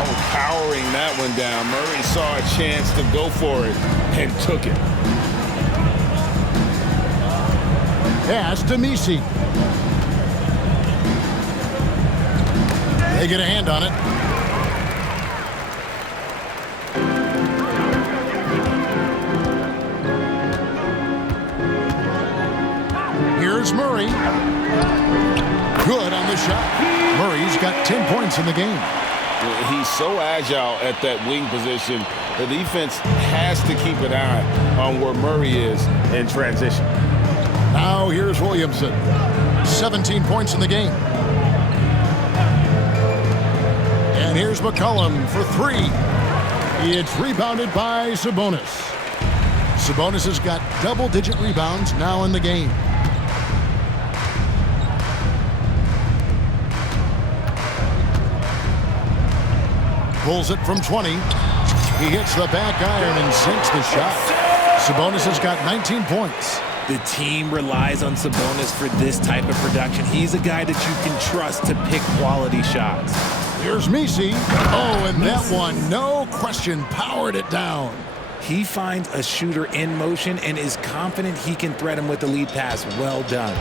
Oh, powering that one down. Murray saw a chance to go for it and took it. Pass to Misi. They get a hand on it. Here's Murray. Good on the shot. Murray's got 10 points in the game. He's so agile at that wing position. The defense has to keep an eye on where Murray is in transition. Now here's Williamson. 17 points in the game. And here's McCollum for 3. It's rebounded by Sabonis. Sabonis has got double-digit rebounds now in the game. Pulls it from 20. He hits the back iron and sinks the shot. Sabonis has got 19 points. The team relies on Sabonis for this type of production. He's a guy that you can trust to pick quality shots. Here's Misi. Oh, and that one, no question, powered it down. He finds a shooter in motion and is confident he can thread him with the lead pass. Well done.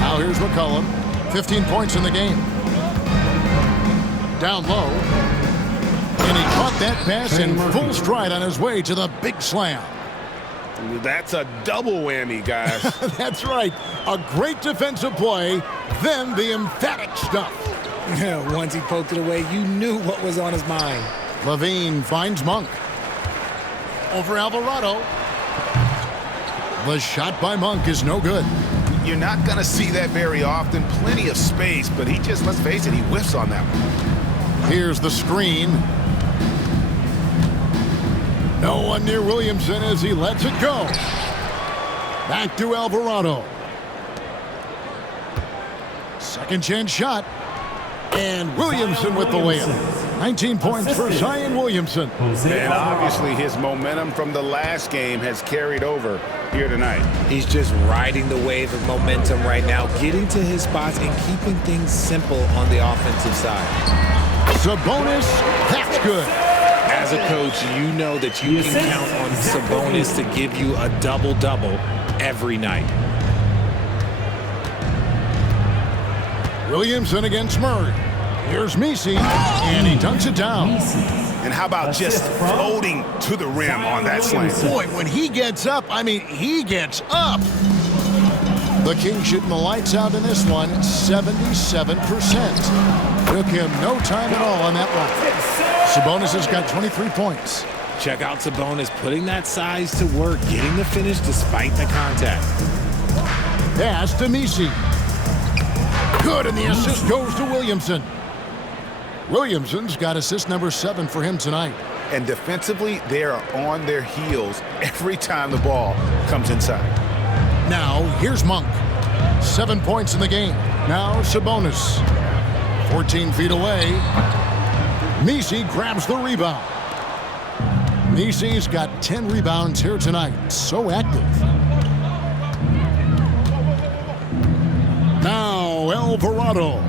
Now here's McCollum. 15 points in the game. Down low. And he caught that pass in full stride on his way to the big slam. That's a double whammy, guys. That's right. A great defensive play, then the emphatic stuff. Once he poked it away, you knew what was on his mind. Levine finds Monk. Over Alvarado. The shot by Monk is no good. You're not going to see that very often. Plenty of space, but he just, let's face it, he whiffs on that one. Here's the screen. No one near Williamson as he lets it go. Back to Alvarado. Second chance shot. And Williamson with the layup. 19 points for Zion Williamson. And obviously his momentum from the last game has carried over here tonight. He's just riding the wave of momentum right now, getting to his spots and keeping things simple on the offensive side. Sabonis, that's good. As a coach, you know that you can count on Sabonis to give you a double-double every night. Williamson against Murray. Here's Misi, and he dunks it down. And how about just floating to the rim on that slam? Boy, when he gets up, I mean, he gets up. The Kings shooting the lights out in this one, 77%. Took him no time at all on that one. Sabonis has got 23 points. Check out Sabonis putting that size to work, getting the finish despite the contact. Pass to Misi. Good, and the assist goes to Williamson. Williamson's got assist number 7 for him tonight. And defensively, they are on their heels every time the ball comes inside. Now, here's Monk. 7 points in the game. Now, Sabonis. 14 feet away. Misi grabs the rebound. Misi's got 10 rebounds here tonight. So active. Now, Alvarado.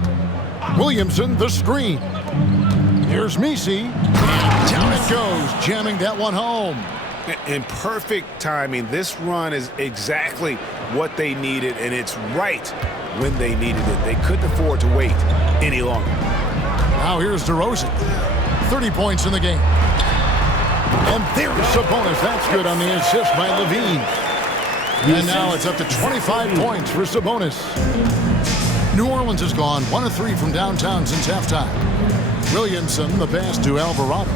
Williamson, the screen. Here's Misi. And down it goes, jamming that one home. In perfect timing, this run is exactly what they needed, and it's right when they needed it. They couldn't afford to wait any longer. Now here's DeRozan. 30 points in the game. And there's Sabonis. That's good on the assist by Levine. And now it's up to 25 points for Sabonis. New Orleans has gone 1 of 3 from downtown since halftime. Williamson, the pass to Alvarado.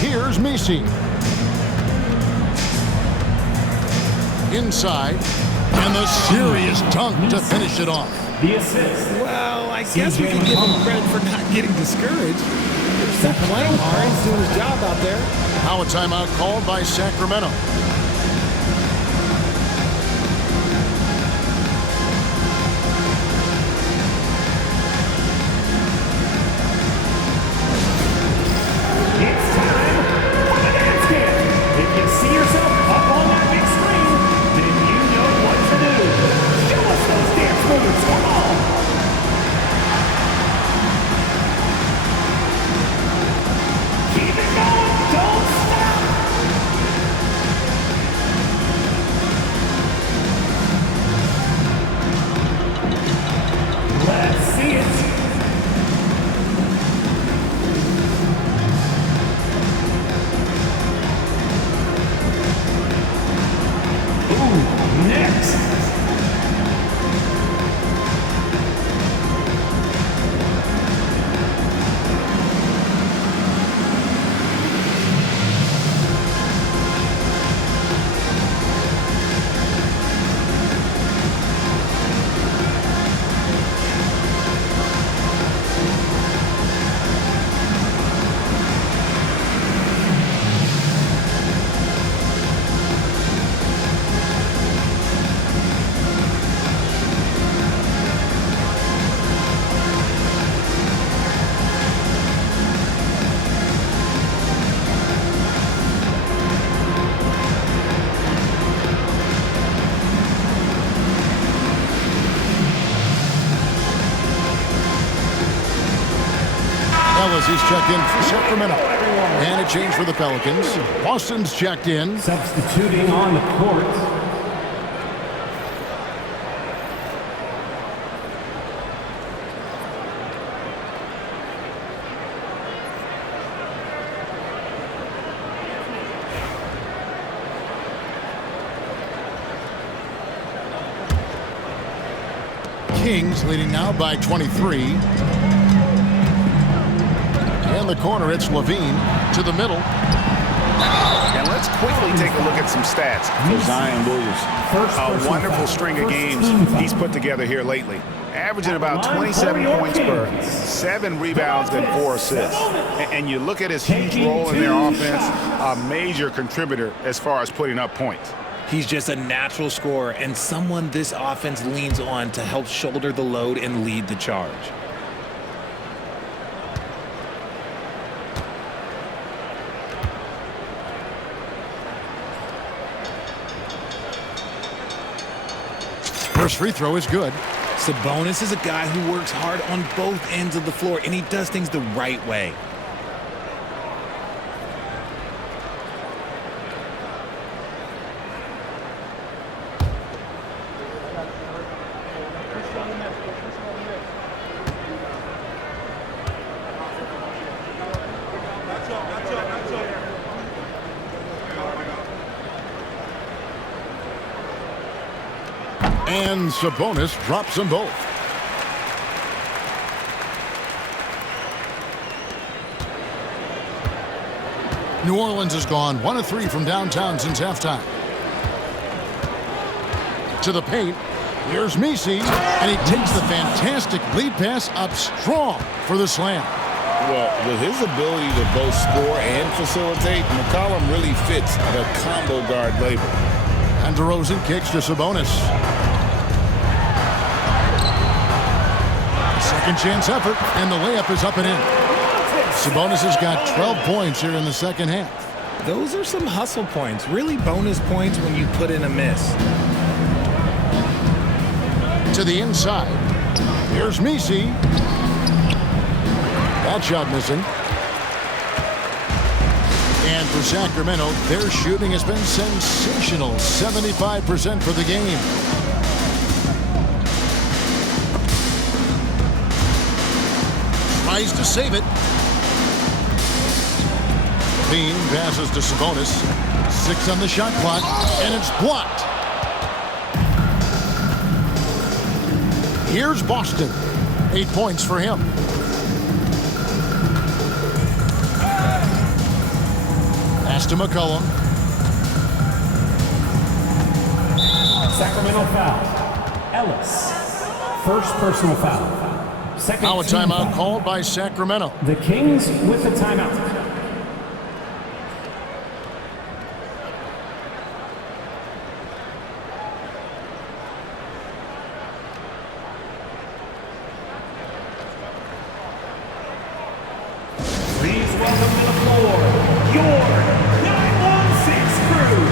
Here's Misi. Inside. And the serious dunk to finish it off. The assist. Well, I guess we can give him credit for not getting discouraged. He's playing hard. He's doing his job out there. Now a timeout called by Sacramento. It's time for the dance game. If you see yourself up on that big screen, then you know what to do. Show us those dance moves. Come on. Keep it going. Don't stop. Let's see it. Next. Ellis is checked in for Sacramento. And a change for the Pelicans. Boston's checked in. Substituting on the court. Kings leading now by 23. In the corner, it's Levine to the middle. And let's quickly take a look at some stats for Zion Williamson. A wonderful string of games he's put together here lately. Averaging about 27 points per 7 rebounds and 4 assists. And you look at his huge role in their offense, a major contributor as far as putting up points. He's just a natural scorer and someone this offense leans on to help shoulder the load and lead the charge. First free throw is good. Sabonis is a guy who works hard on both ends of the floor, and he does things the right way. And Sabonis drops them both. New Orleans has gone 1 of 3 from downtown since halftime. To the paint. Here's Messi, and he takes the fantastic lead pass up strong for the slam. Well, with his ability to both score and facilitate, McCollum really fits the combo guard label. And Derozan kicks to Sabonis. Second chance effort, and the layup is up and in. Sabonis has got 12 points here in the second half. Those are some hustle points, really bonus points when you put in a miss. To the inside. Here's Messi. That shot missing. And for Sacramento, their shooting has been sensational. 75% for the game. Tries to save it. Bean passes to Sabonis. 6 on the shot clock, and it's blocked. Here's Boston. 8 points for him. Pass to McCollum. Sacramento foul. Ellis. First personal foul. Second Now a timeout foul. called by Sacramento. The Kings with the timeout. Please welcome to the floor your 916 crew.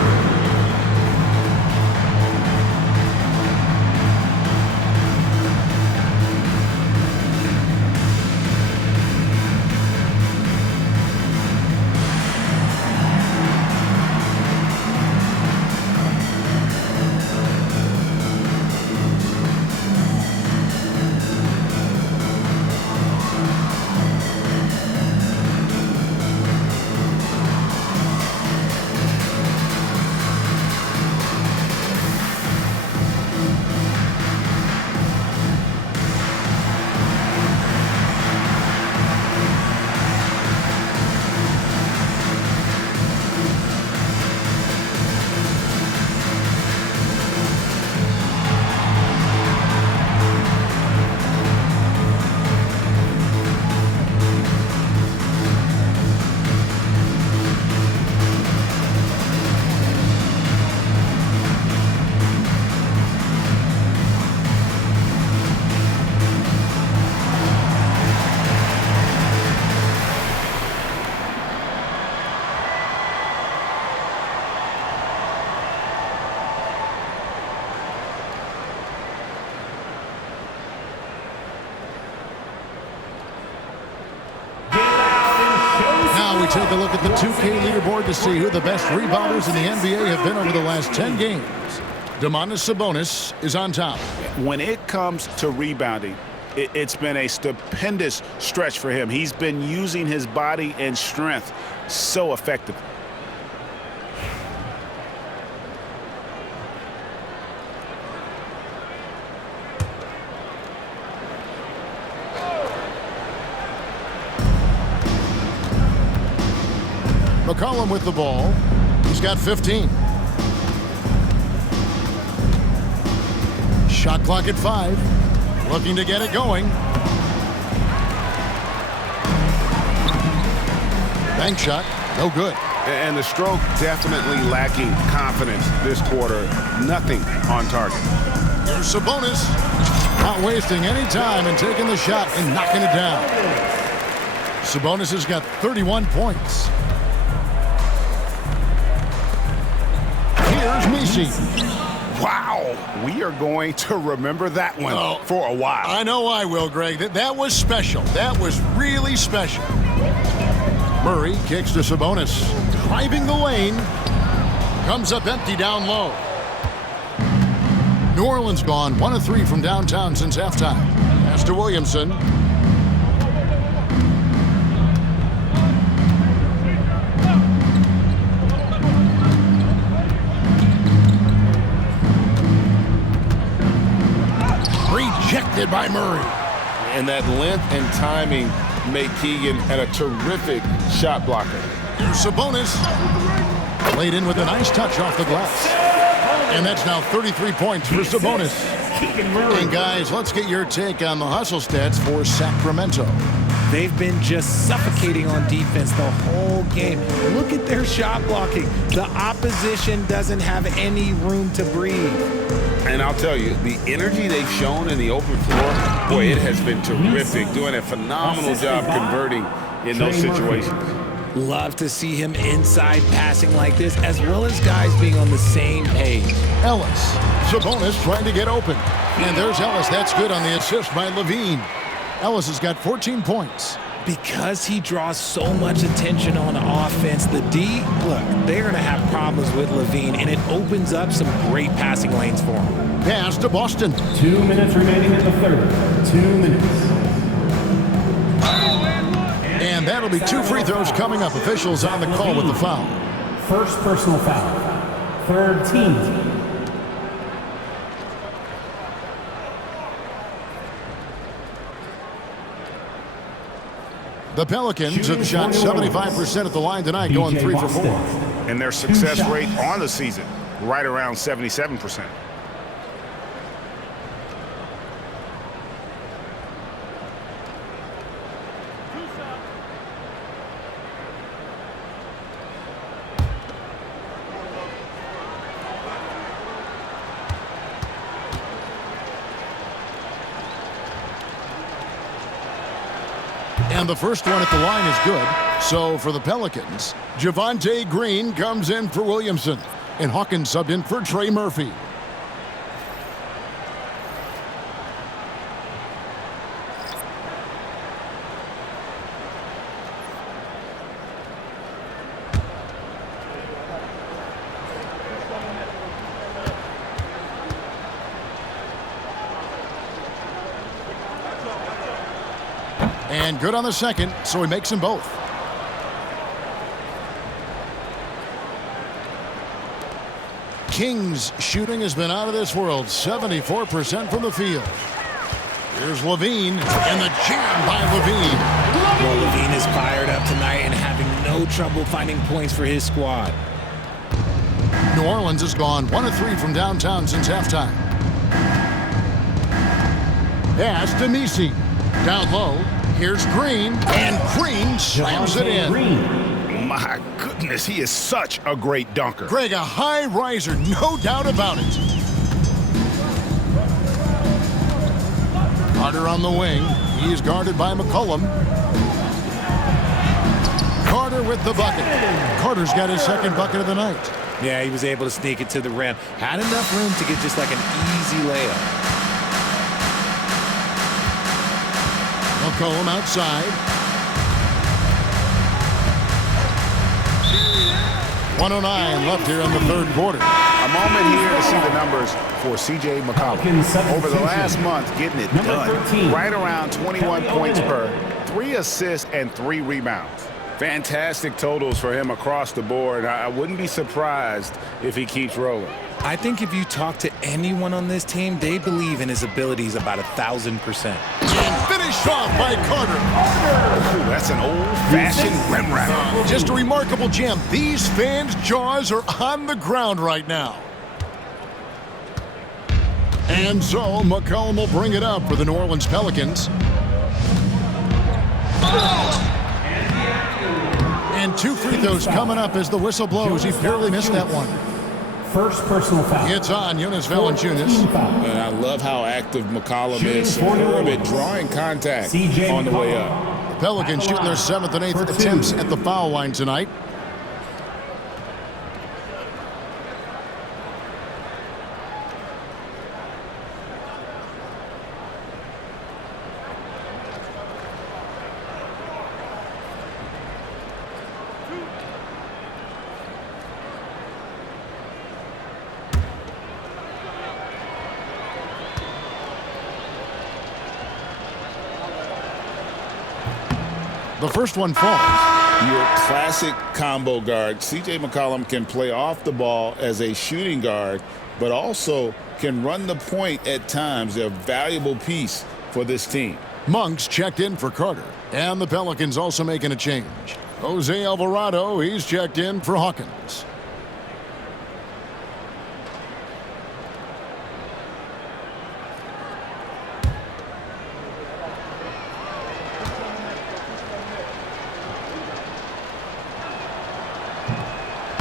We take a look at the 2K leaderboard to see who the best rebounders in the NBA have been over the last 10 games. Domantas Sabonis is on top. When it comes to rebounding, it's been a stupendous stretch for him. He's been using his body and strength so effectively. McCollum with the ball. He's got 15. Shot clock at 5. Looking to get it going. Bank shot. No good. And the stroke definitely lacking confidence this quarter. Nothing on target. Here's Sabonis. Not wasting any time and taking the shot and knocking it down. Sabonis has got 31 points. Here's Messi. Wow. We are going to remember that one for a while. I know I will, Greg. That was special. That was really special. Murray kicks to Sabonis. Driving the lane. Comes up empty down low. New Orleans gone 1 of 3 from downtown since halftime. Pass to Williamson. Rejected by Murray. And that length and timing made Keegan a terrific shot blocker. Here's Sabonis. Laid in with a nice touch off the glass. And that's now 33 points for Sabonis. And guys, let's get your take on the hustle stats for Sacramento. They've been just suffocating on defense the whole game. Look at their shot blocking. The opposition doesn't have any room to breathe. And I'll tell you, the energy they've shown in the open floor, boy, it has been terrific. Doing a phenomenal job converting in those situations. Love to see him inside passing like this, as well as guys being on the same page. Ellis. Sabonis trying to get open. And there's Ellis. That's good on the assist by Levine. Ellis has got 14 points. Because he draws so much attention on offense, the D, look, they're going to have problems with Levine, and it opens up some great passing lanes for him. Pass to Boston. 2 minutes remaining in the third. 2 minutes. And that'll be 2 free throws coming up. Officials on the call with the foul. First personal foul. Third team. The Pelicans have shot 75% at the line tonight, going 3 for 4. And their success rate on the season, right around 77%. And the first one at the line is good. So for the Pelicans, Javonte Green comes in for Williamson. And Hawkins subbed in for Trey Murphy. And good on the second, so he makes them both. Kings shooting has been out of this world, 74% from the field. Here's Levine, and the jam by Levine. Well, Levine is fired up tonight and having no trouble finding points for his squad. New Orleans has gone 1 of 3 from downtown since halftime. Pass to Messi. Down low. Here's Green, and Green slams it in. My goodness, he is such a great dunker. Greg, a high riser, no doubt about it. Carter on the wing. He is guarded by McCollum. Carter with the bucket. Carter's got his second bucket of the night. Yeah, he was able to sneak it to the rim. Had enough room to get just like an easy layup. McCollum outside. 109 left here in the third quarter. A moment here to see the numbers for C.J. McCollum. Over the last month, getting it done. Right around 21 points per, 3 assists, and 3 rebounds. Fantastic totals for him across the board. I wouldn't be surprised if he keeps rolling. I think if you talk to anyone on this team, they believe in his abilities about 1,000%. And finished off by Carter. Ooh, that's an old-fashioned rim wrap. Just a remarkable jam. These fans' jaws are on the ground right now. And so McCollum will bring it up for the New Orleans Pelicans. And 2 free throws coming up as the whistle blows. He barely missed that one. First personal foul. It's on Jonas Valanciunas. And I love how active McCollum is. Superb at drawing contact on the way up. The Pelicans shooting their 7th and 8th attempts at the foul line tonight. The first one falls. Your classic combo guard. C.J. McCollum can play off the ball as a shooting guard, but also can run the point at times. They're a valuable piece for this team. Monks checked in for Carter. And the Pelicans also making a change. Jose Alvarado, he's checked in for Hawkins.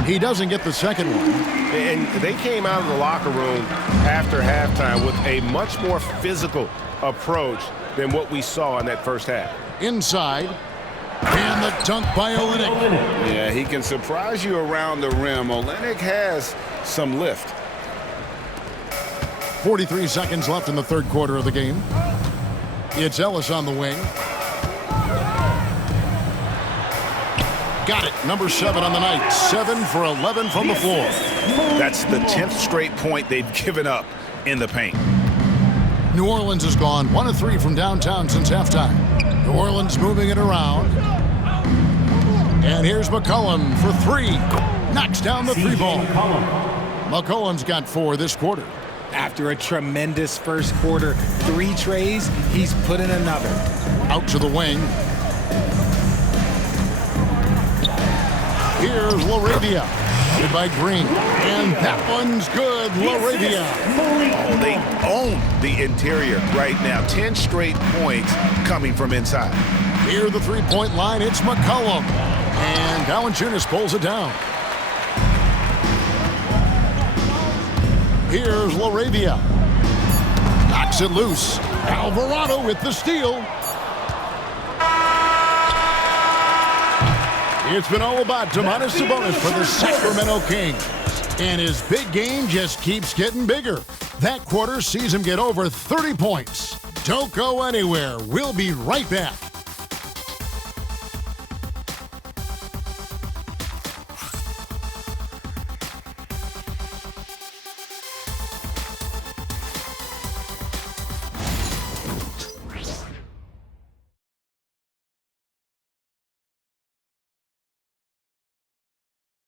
He doesn't get the second one. And they came out of the locker room after halftime with a much more physical approach than what we saw in that first half. Inside. And the dunk by Olynyk. Yeah, he can surprise you around the rim. Olynyk has some lift. 43 seconds left in the third quarter of the game. It's Ellis on the wing. Got it. Number 7 on the night. 7 for 11 from the floor. That's the 10th straight point they've given up in the paint. New Orleans has gone 1 of 3 from downtown since halftime. New Orleans moving it around. And here's McCollum for 3. Knocks down the 3-ball. McCollum's got 4 this quarter. After a tremendous first quarter, 3 trays, he's put in another. Out to the wing. Here's LaRavia. Good by Green. And that one's good. LaRavia. Oh, they own the interior right now. 10 straight points coming from inside. Near the three-point line, it's McCollum. And Valanciunas pulls it down. Here's LaRavia. Knocks it loose. Alvarado with the steal. It's been all about DeMar Sabonis for the Sacramento Kings. And his big game just keeps getting bigger. That quarter sees him get over 30 points. Don't go anywhere. We'll be right back.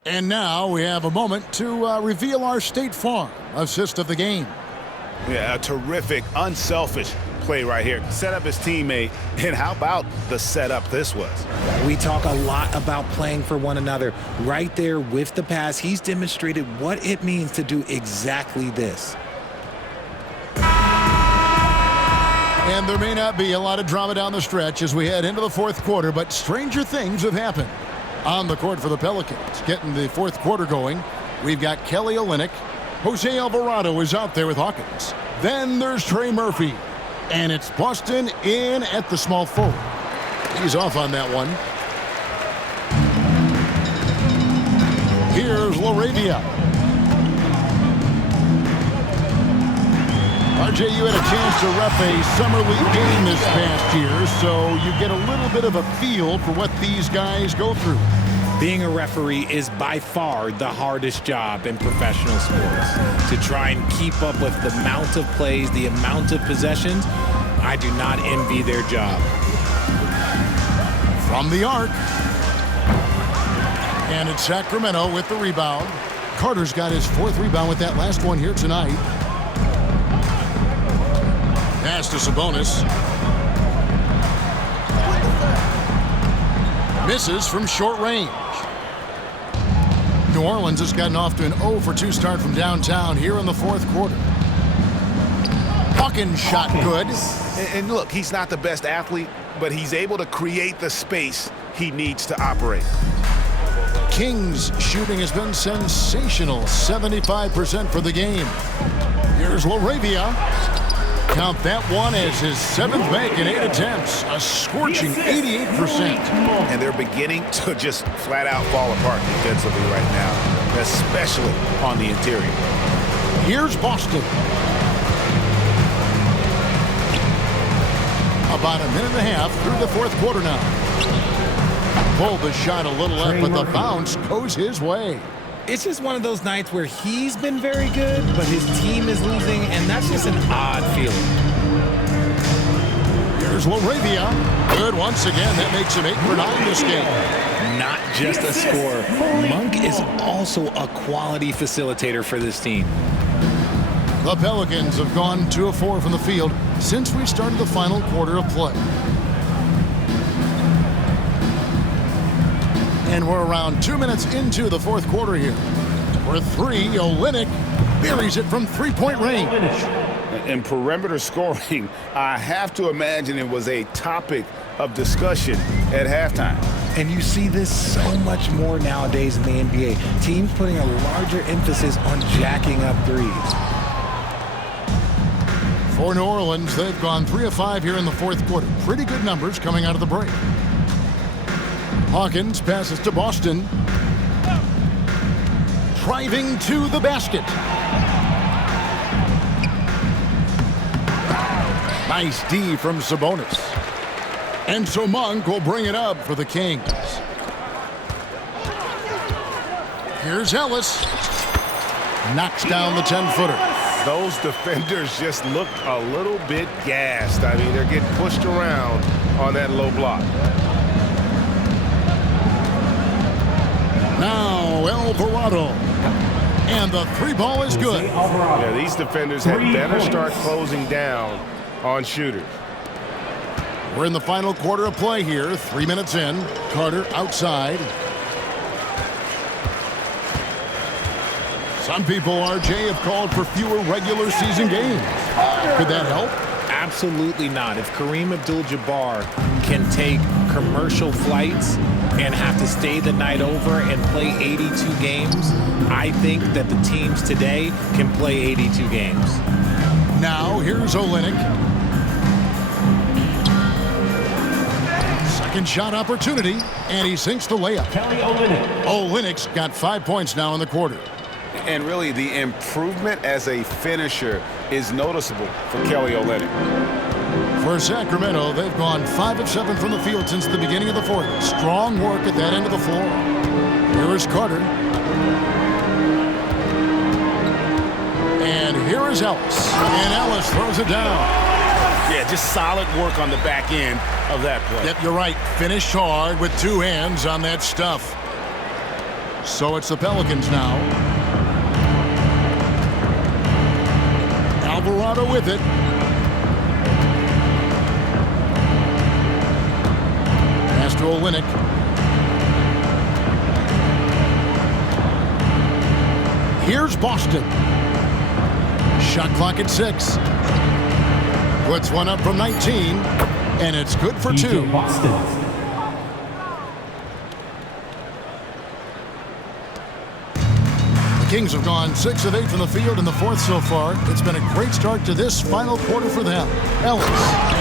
And now we have a moment to reveal our State Farm assist of the game. Yeah, a terrific, unselfish play right here. Set up his teammate, and how about the setup this was? We talk a lot about playing for one another. Right there with the pass, he's demonstrated what it means to do exactly this. And there may not be a lot of drama down the stretch as we head into the fourth quarter, but stranger things have happened. On the court for the Pelicans, getting the fourth quarter going, we've got Kelly Olynyk. Jose Alvarado is out there with Hawkins. Then there's Trey Murphy. And it's Boston in at the small forward. He's off on that one. Here's LaRavia. RJ, you had a chance to ref a summer league game this past year, so you get a little bit of a feel for what these guys go through. Being a referee is by far the hardest job in professional sports. To try and keep up with the amount of plays, the amount of possessions, I do not envy their job. From the arc. And it's Sacramento with the rebound. Carter's got his 4th rebound with that last one here tonight. Pass to Sabonis. Misses from short range. New Orleans has gotten off to an 0 for 2 start from downtown here in the fourth quarter. Hawkins shot good. And look, he's not the best athlete, but he's able to create the space he needs to operate. Kings shooting has been sensational. 75% for the game. Here's LaRavia. Count that one as his 7th make in 8 attempts. A scorching 88%. And they're beginning to just flat out fall apart defensively right now, especially on the interior. Here's Boston. About a minute and a half through the fourth quarter now. Pulled the shot a little up, but the bounce goes his way. It's just one of those nights where he's been very good, but his team is losing, and that's just an odd feeling. Here's LaRavia. Good once again. That makes him 8 for 9 this game. Not just a scorer. Monk is also a quality facilitator for this team. The Pelicans have gone 2 of 4 from the field since we started the final quarter of play. And we're around 2 minutes into the fourth quarter here. For three, Olynyk buries it from three-point range. In perimeter scoring, I have to imagine it was a topic of discussion at halftime. And you see this so much more nowadays in the NBA. Teams putting a larger emphasis on jacking up threes. For New Orleans, they've gone 3 of 5 here in the fourth quarter. Pretty good numbers coming out of the break. Hawkins passes to Boston. Driving to the basket. Nice D from Sabonis. And so Monk will bring it up for the Kings. Here's Ellis. Knocks down the 10-footer. Those defenders just looked a little bit gassed. I mean, they're getting pushed around on that low block. Now Alvarado. And the three ball is good. Yeah, these defenders had better start closing down on shooters. We're in the final quarter of play here. 3 minutes in. Carter outside. Some people, RJ, have called for fewer regular season games. Could that help? Absolutely not. If Kareem Abdul-Jabbar can take commercial flights and have to stay the night over and play 82 games, I think that the teams today can play 82 games. Now, here's Olynyk. Second shot opportunity, and he sinks the layup. Olynyk's got 5 points now in the quarter. And really, the improvement as a finisher is noticeable for Kelly Olynyk. For Sacramento, they've gone 5 of 7 from the field since the beginning of the fourth. Strong work at that end of the floor. Here is Carter. And here is Ellis. And Ellis throws it down. Yeah, just solid work on the back end of that play. Yep, you're right. Finished hard with 2 hands on that stuff. So it's the Pelicans now. Alvarado with it. Pass to Olynyk. Here's Boston. Shot clock at 6. Puts one up from 19, and it's good for 2. The Kings have gone 6 of 8 from the field in the fourth so far. It's been a great start to this final quarter for them. Ellis,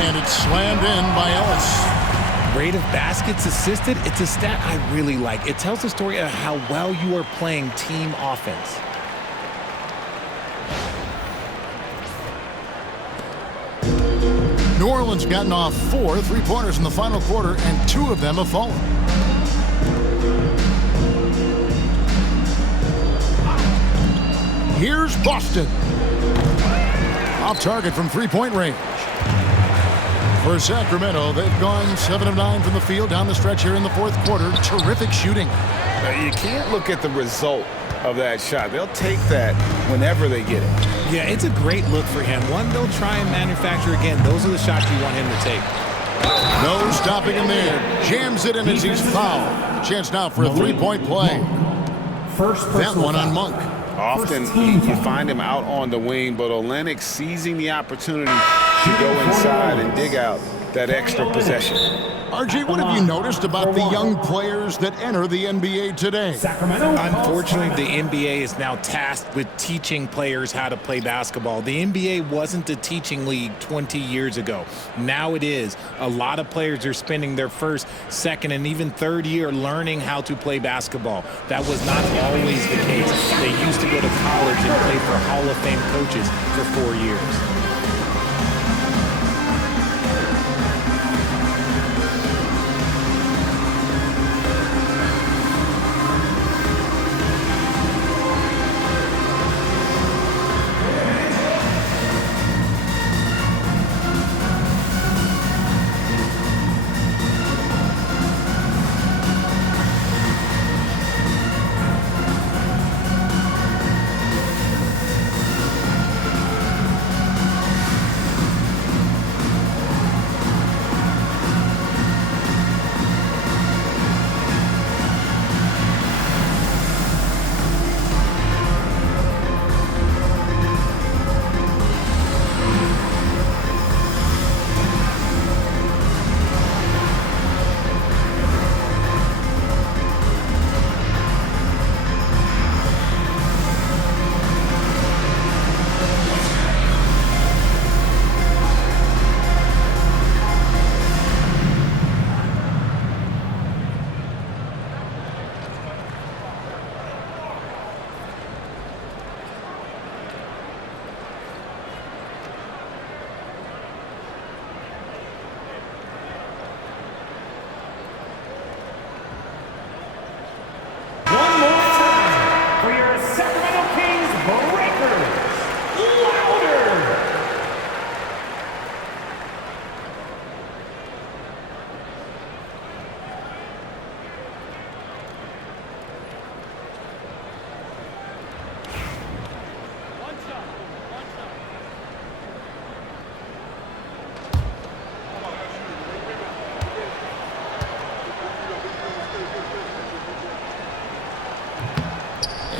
and it's slammed in by Ellis. Rate of baskets assisted, it's a stat I really like. It tells the story of how well you are playing team offense. New Orleans gotten off 4 3-pointers in the final quarter, and 2 of them have fallen. Here's Boston. Off target from 3-point range. For Sacramento, they've gone 7 of 9 from the field down the stretch here in the fourth quarter. Terrific shooting. You can't look at the result of that shot. They'll take that whenever they get it. Yeah, it's a great look for him. One they'll try and manufacture again. Those are the shots you want him to take. No stopping him there. Jams it in as he's fouled. Chance now for a 3-point play. That one on Monk. Often you find him out on the wing, but Olynyk seizing the opportunity to go inside and dig out that extra possession. RJ, what have you noticed about the young players that enter the NBA today? Unfortunately, the NBA is now tasked with teaching players how to play basketball. The NBA wasn't a teaching league 20 years ago. Now it is. A lot of players are spending their first, second, and even third year learning how to play basketball. That was not always the case. They used to go to college and play for Hall of Fame coaches for 4 years.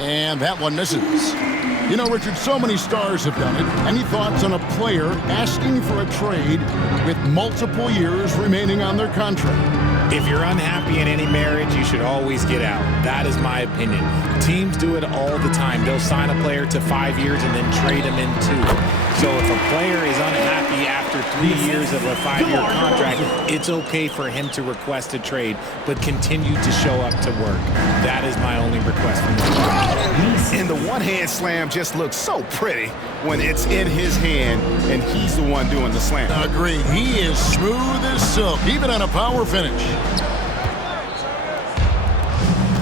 And that one misses. You know, Richard, so many stars have done it. Any thoughts on a player asking for a trade with multiple years remaining on their contract? If you're unhappy in any marriage, you should always get out. That is my opinion. Teams do it all the time. They'll sign a player to 5 years and then trade him in 2. So if a player is unhappy after 3 years of a 5-year contract, it's okay for him to request a trade, but continue to show up to work. That is my only request from the team. And the one-hand slam just looks so pretty when it's in his hand and he's the one doing the slam. Agreed. He is smooth as silk, even on a power finish.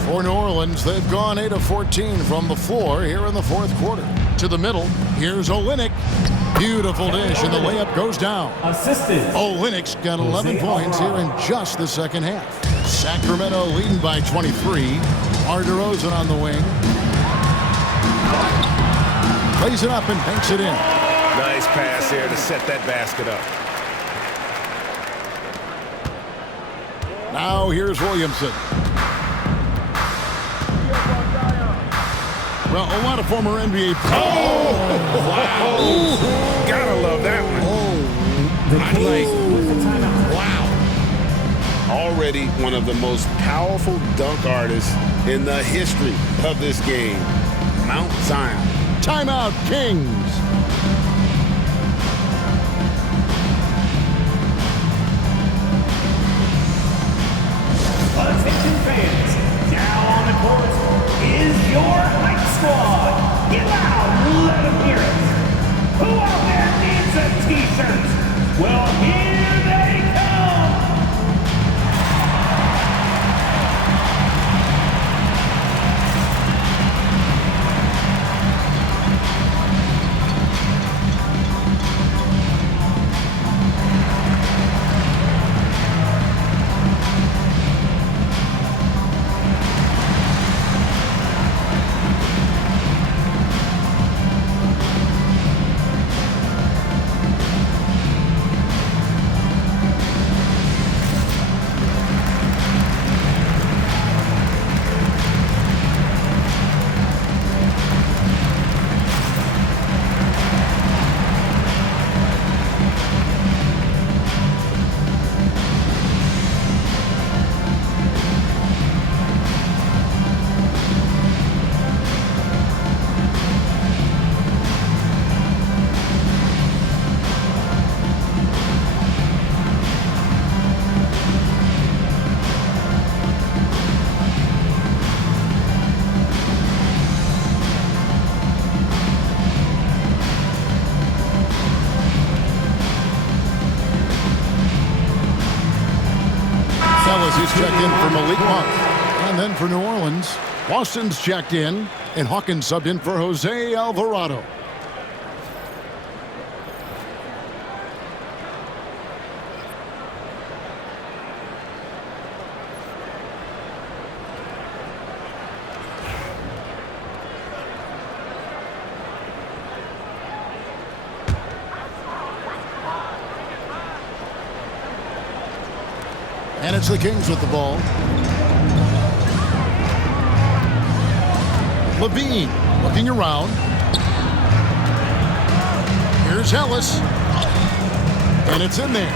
For New Orleans, they've gone 8 of 14 from the floor here in the fourth quarter. To the middle, here's Olynyk. Beautiful dish, and the layup goes down. Olynyk's got 11 points here in just the second half. Sacramento leading by 23. DeRozan on the wing. Plays it up and banks it in. Nice pass here to set that basket up. Now here's Williamson. Well, a lot of former NBA players. Oh, wow. Gotta love that one. Wow. Already one of the most powerful dunk artists in the history of this game. Mount Zion. Timeout, Kings. Attention fans, now on the court is your hype squad. Get loud, let them hear it. Who out there needs a t-shirt? Well, here they come. He's checked in for Malik Monk. And then for New Orleans, Boston's checked in, and Hawkins subbed in for Jose Alvarado. And it's the Kings with the ball. Levine looking around. Here's Ellis. And it's in there.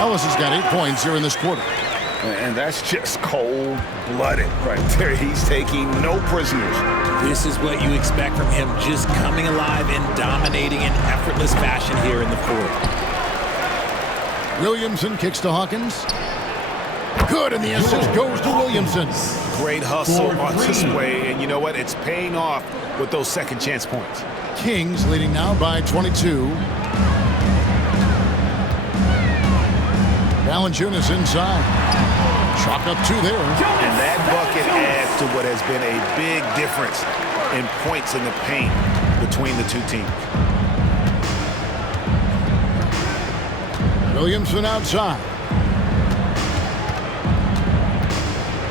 Ellis has got 8 points here in this quarter. And that's just cold-blooded right there. He's taking no prisoners. This is what you expect from him, just coming alive and dominating in effortless fashion here in the fourth. Williamson kicks to Hawkins. Good, and the assist goes to Williamson. Great hustle on display, and you know what? It's paying off with those second chance points. Kings leading now by 22. Valanciunas inside. Chalk up 2 there. And that bucket adds to what has been a big difference in points in the paint between the two teams. Williamson outside.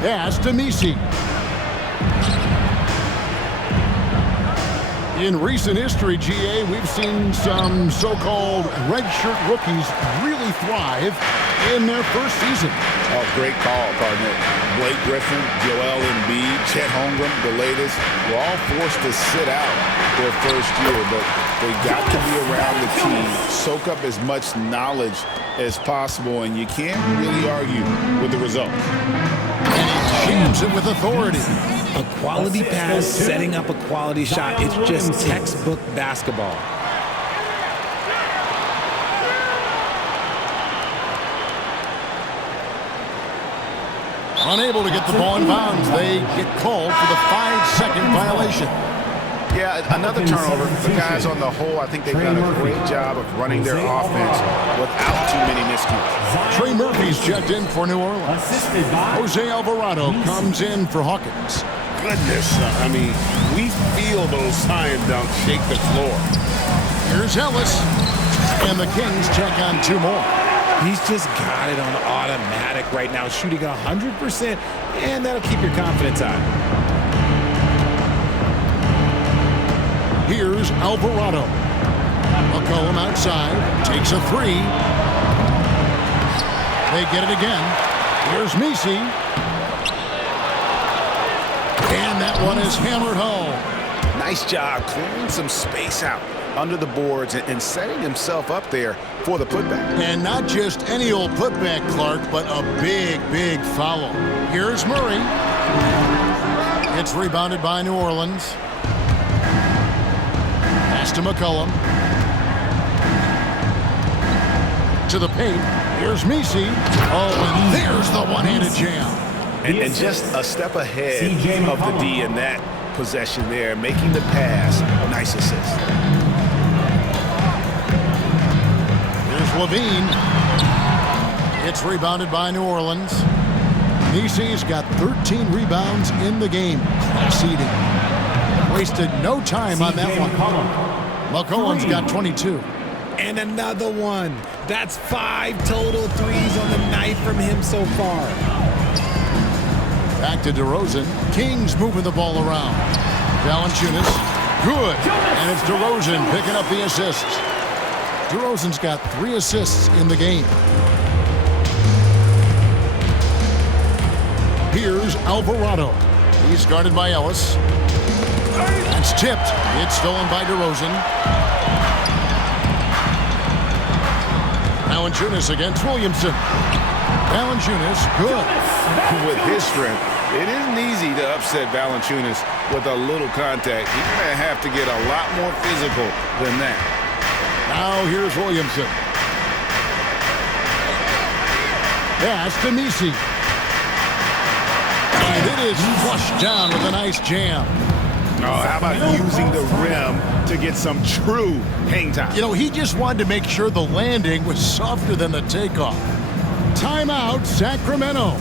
Pass to Messi. In recent history, GA, we've seen some so-called redshirt rookies really thrive in their first season. Oh, great call, partner. Blake Griffin, Joel Embiid, Chet Holmgren, the latest, were all forced to sit out their first year, but they got to be around the team, soak up as much knowledge as possible, and you can't really argue with the results. And he jams it with authority. A quality pass, setting up a quality shot. It's just textbook basketball. Unable to get the ball in bounds. They get called for the 5-second violation. Yeah, another turnover. The guys on the whole, I think they've done a great job of running their offense without too many miscues. Trey Murphy's checked in for New Orleans. Jose Alvarado comes in for Hawkins. Goodness, I mean, we feel those science dunks shake the floor. Here's Ellis. And the Kings check on 2 more. He's just got it on automatic right now, shooting 100%, and that'll keep your confidence high. Here's Alvarado. McCollum outside, takes a 3. They get it again. Here's Messi. And that one is hammered home. Nice job clearing some space out under the boards and setting himself up there for the putback. And not just any old putback, Clark, but a big, big foul. Here's Murray. It's rebounded by New Orleans. Pass to McCollum. To the paint. Here's Messi. Oh, and there's the one-handed jam. And just a step ahead of the D in that possession there, making the pass. Nice assist. Levine. It's rebounded by New Orleans. Messi's got 13 rebounds in the game. Class eating. Wasted no time on that one. McCollum's got 22. And another one. That's 5 total threes on the night from him so far. Back to Derozan. Kings moving the ball around. Valanciunas. Good. And it's Derozan picking up the assists. Derozan's got 3 assists in the game. Here's Alvarado. He's guarded by Ellis. That's tipped. It's stolen by Derozan. Valanciunas against Williamson. Valanciunas, good. With his strength, it isn't easy to upset Valanciunas with a little contact. He's going to have to get a lot more physical than that. Now here's Williamson. Pass to Messi. And it is flushed down with a nice jam. Oh, how about using the rim to get some true hang time? You know, he just wanted to make sure the landing was softer than the takeoff. Timeout, Sacramento.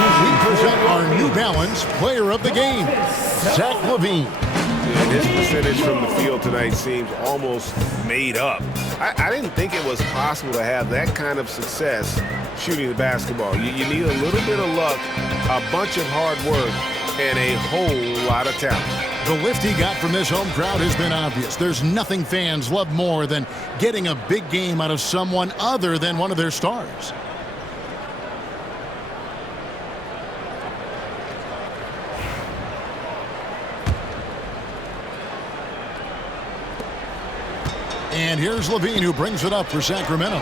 We present our New Balance Player of the Game, Zach LaVine. And his percentage from the field tonight seems almost made up. I didn't think it was possible to have that kind of success shooting the basketball. You need a little bit of luck, a bunch of hard work, and a whole lot of talent. The lift he got from this home crowd has been obvious. There's nothing fans love more than getting a big game out of someone other than one of their stars. And here's Levine, who brings it up for Sacramento.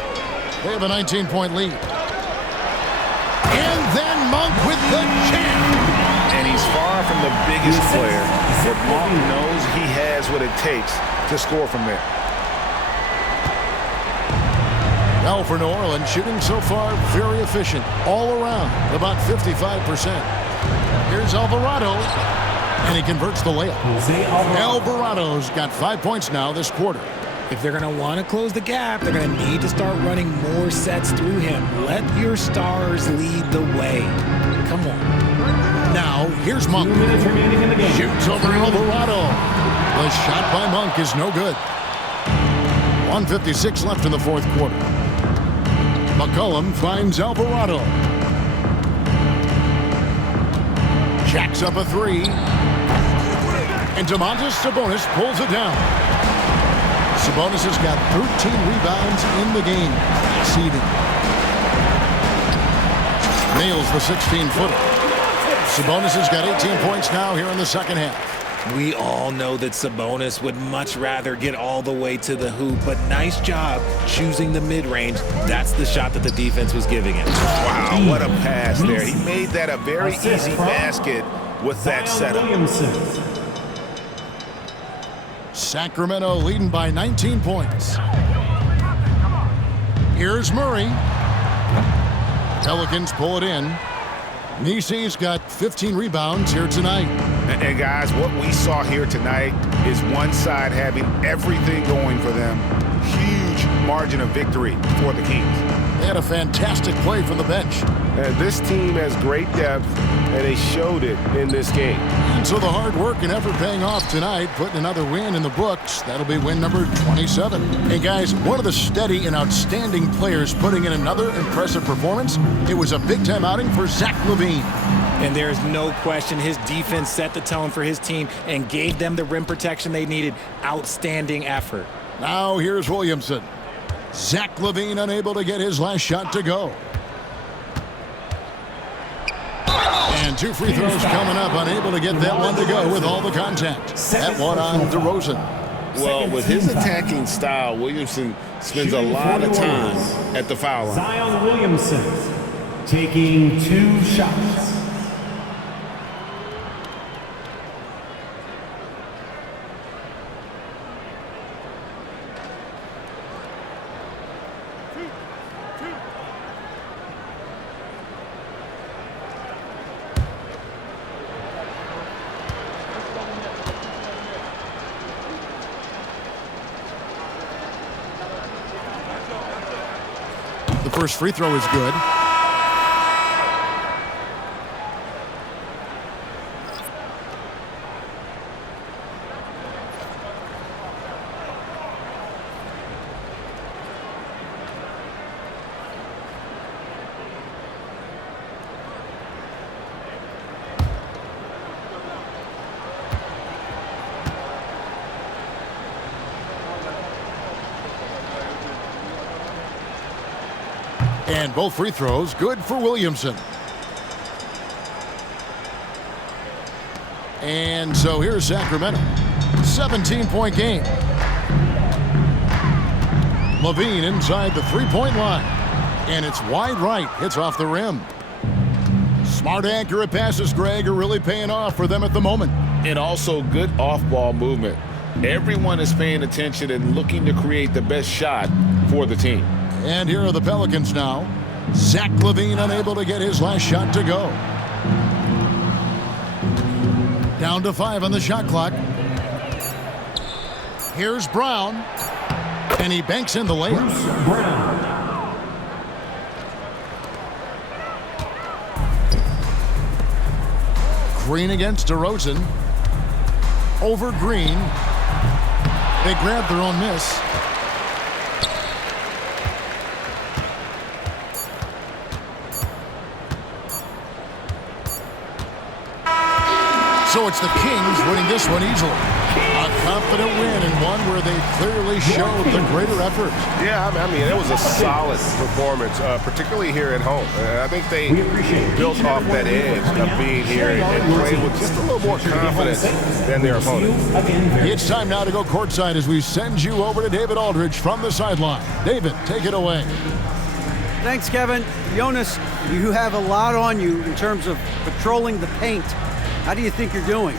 They have a 19-point lead. And then Monk with the jam. And he's far from the biggest player, but Monk knows he has what it takes to score from there. Now for New Orleans, shooting so far very efficient all around, about 55%. Here's Alvarado, and he converts the layup. Alvarado's got 5 points now this quarter. If they're going to want to close the gap, they're going to need to start running more sets through him. Let your stars lead the way. Come on. Now, here's Monk. Shoots over Alvarado. The shot by Monk is no good. 1:56 left in the fourth quarter. McCollum finds Alvarado. Jacks up a three. And Domantas Sabonis pulls it down. Sabonis has got 13 rebounds in the game. Exceeding. Nails the 16-footer. Sabonis has got 18 points now here in the second half. We all know that Sabonis would much rather get all the way to the hoop, but nice job choosing the mid-range. That's the shot that the defense was giving him. Wow, what a pass there. He made that a very easy basket with that setup. Sacramento leading by 19 points. Here's Murray. Pelicans pull it in. Nisi's got 15 rebounds here tonight. And guys, what we saw here tonight is one side having everything going for them. Huge margin of victory for the Kings. They had a fantastic play from the bench. And this team has great depth, and they showed it in this game. And so the hard work and effort paying off tonight, putting another win in the books. That'll be win number 27. Hey, guys, one of the steady and outstanding players putting in another impressive performance. It was a big-time outing for Zach LaVine. And there's no question his defense set the tone for his team and gave them the rim protection they needed. Outstanding effort. Now here's Williamson. Zach LaVine unable to get his last shot to go. And two free throws coming up, unable to get that one to go with all the contact. That one on DeRozan. Well, with his attacking style, Williamson spends a lot of time at the foul line. Zion Williamson taking 2 shots. The first free throw is good. And both free throws good for Williamson. And so here's Sacramento. 17-point game. LaVine inside the three-point line. And it's wide right. Hits off the rim. Smart, accurate passes, Greg, are really paying off for them at the moment. And also good off-ball movement. Everyone is paying attention and looking to create the best shot for the team. And here are the Pelicans now. Zach LaVine unable to get his last shot to go. Down to 5 on the shot clock. Here's Brown. And he banks in the layup. Green against DeRozan. over Green. They grabbed their own miss. So it's the Kings winning this one easily. A confident win and one where they clearly showed the greater effort. Yeah, I mean, it was a solid performance, particularly here at home. I think they built off that edge of being here and played with just a little more confidence than their opponent. It's time now to go courtside as we send you over to David Aldridge from the sideline. David, take it away. Thanks, Kevin. Jonas, you have a lot on you in terms of patrolling the paint. How do you think you're doing?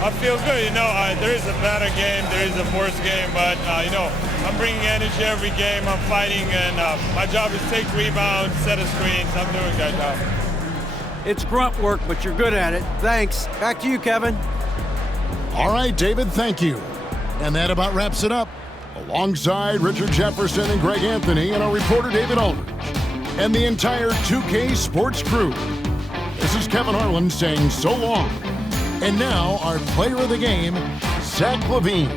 I feel good. There is a better game, there is a worse game, but, I'm bringing energy every game. I'm fighting, and my job is take rebounds, set of screens. I'm doing that job. It's grunt work, but you're good at it. Thanks. Back to you, Kevin. All right, David, thank you. And that about wraps it up. Alongside Richard Jefferson and Greg Anthony and our reporter David Aldridge and the entire 2K Sports crew. This is Kevin Harlan saying so long. And now our player of the game, Zach LaVine.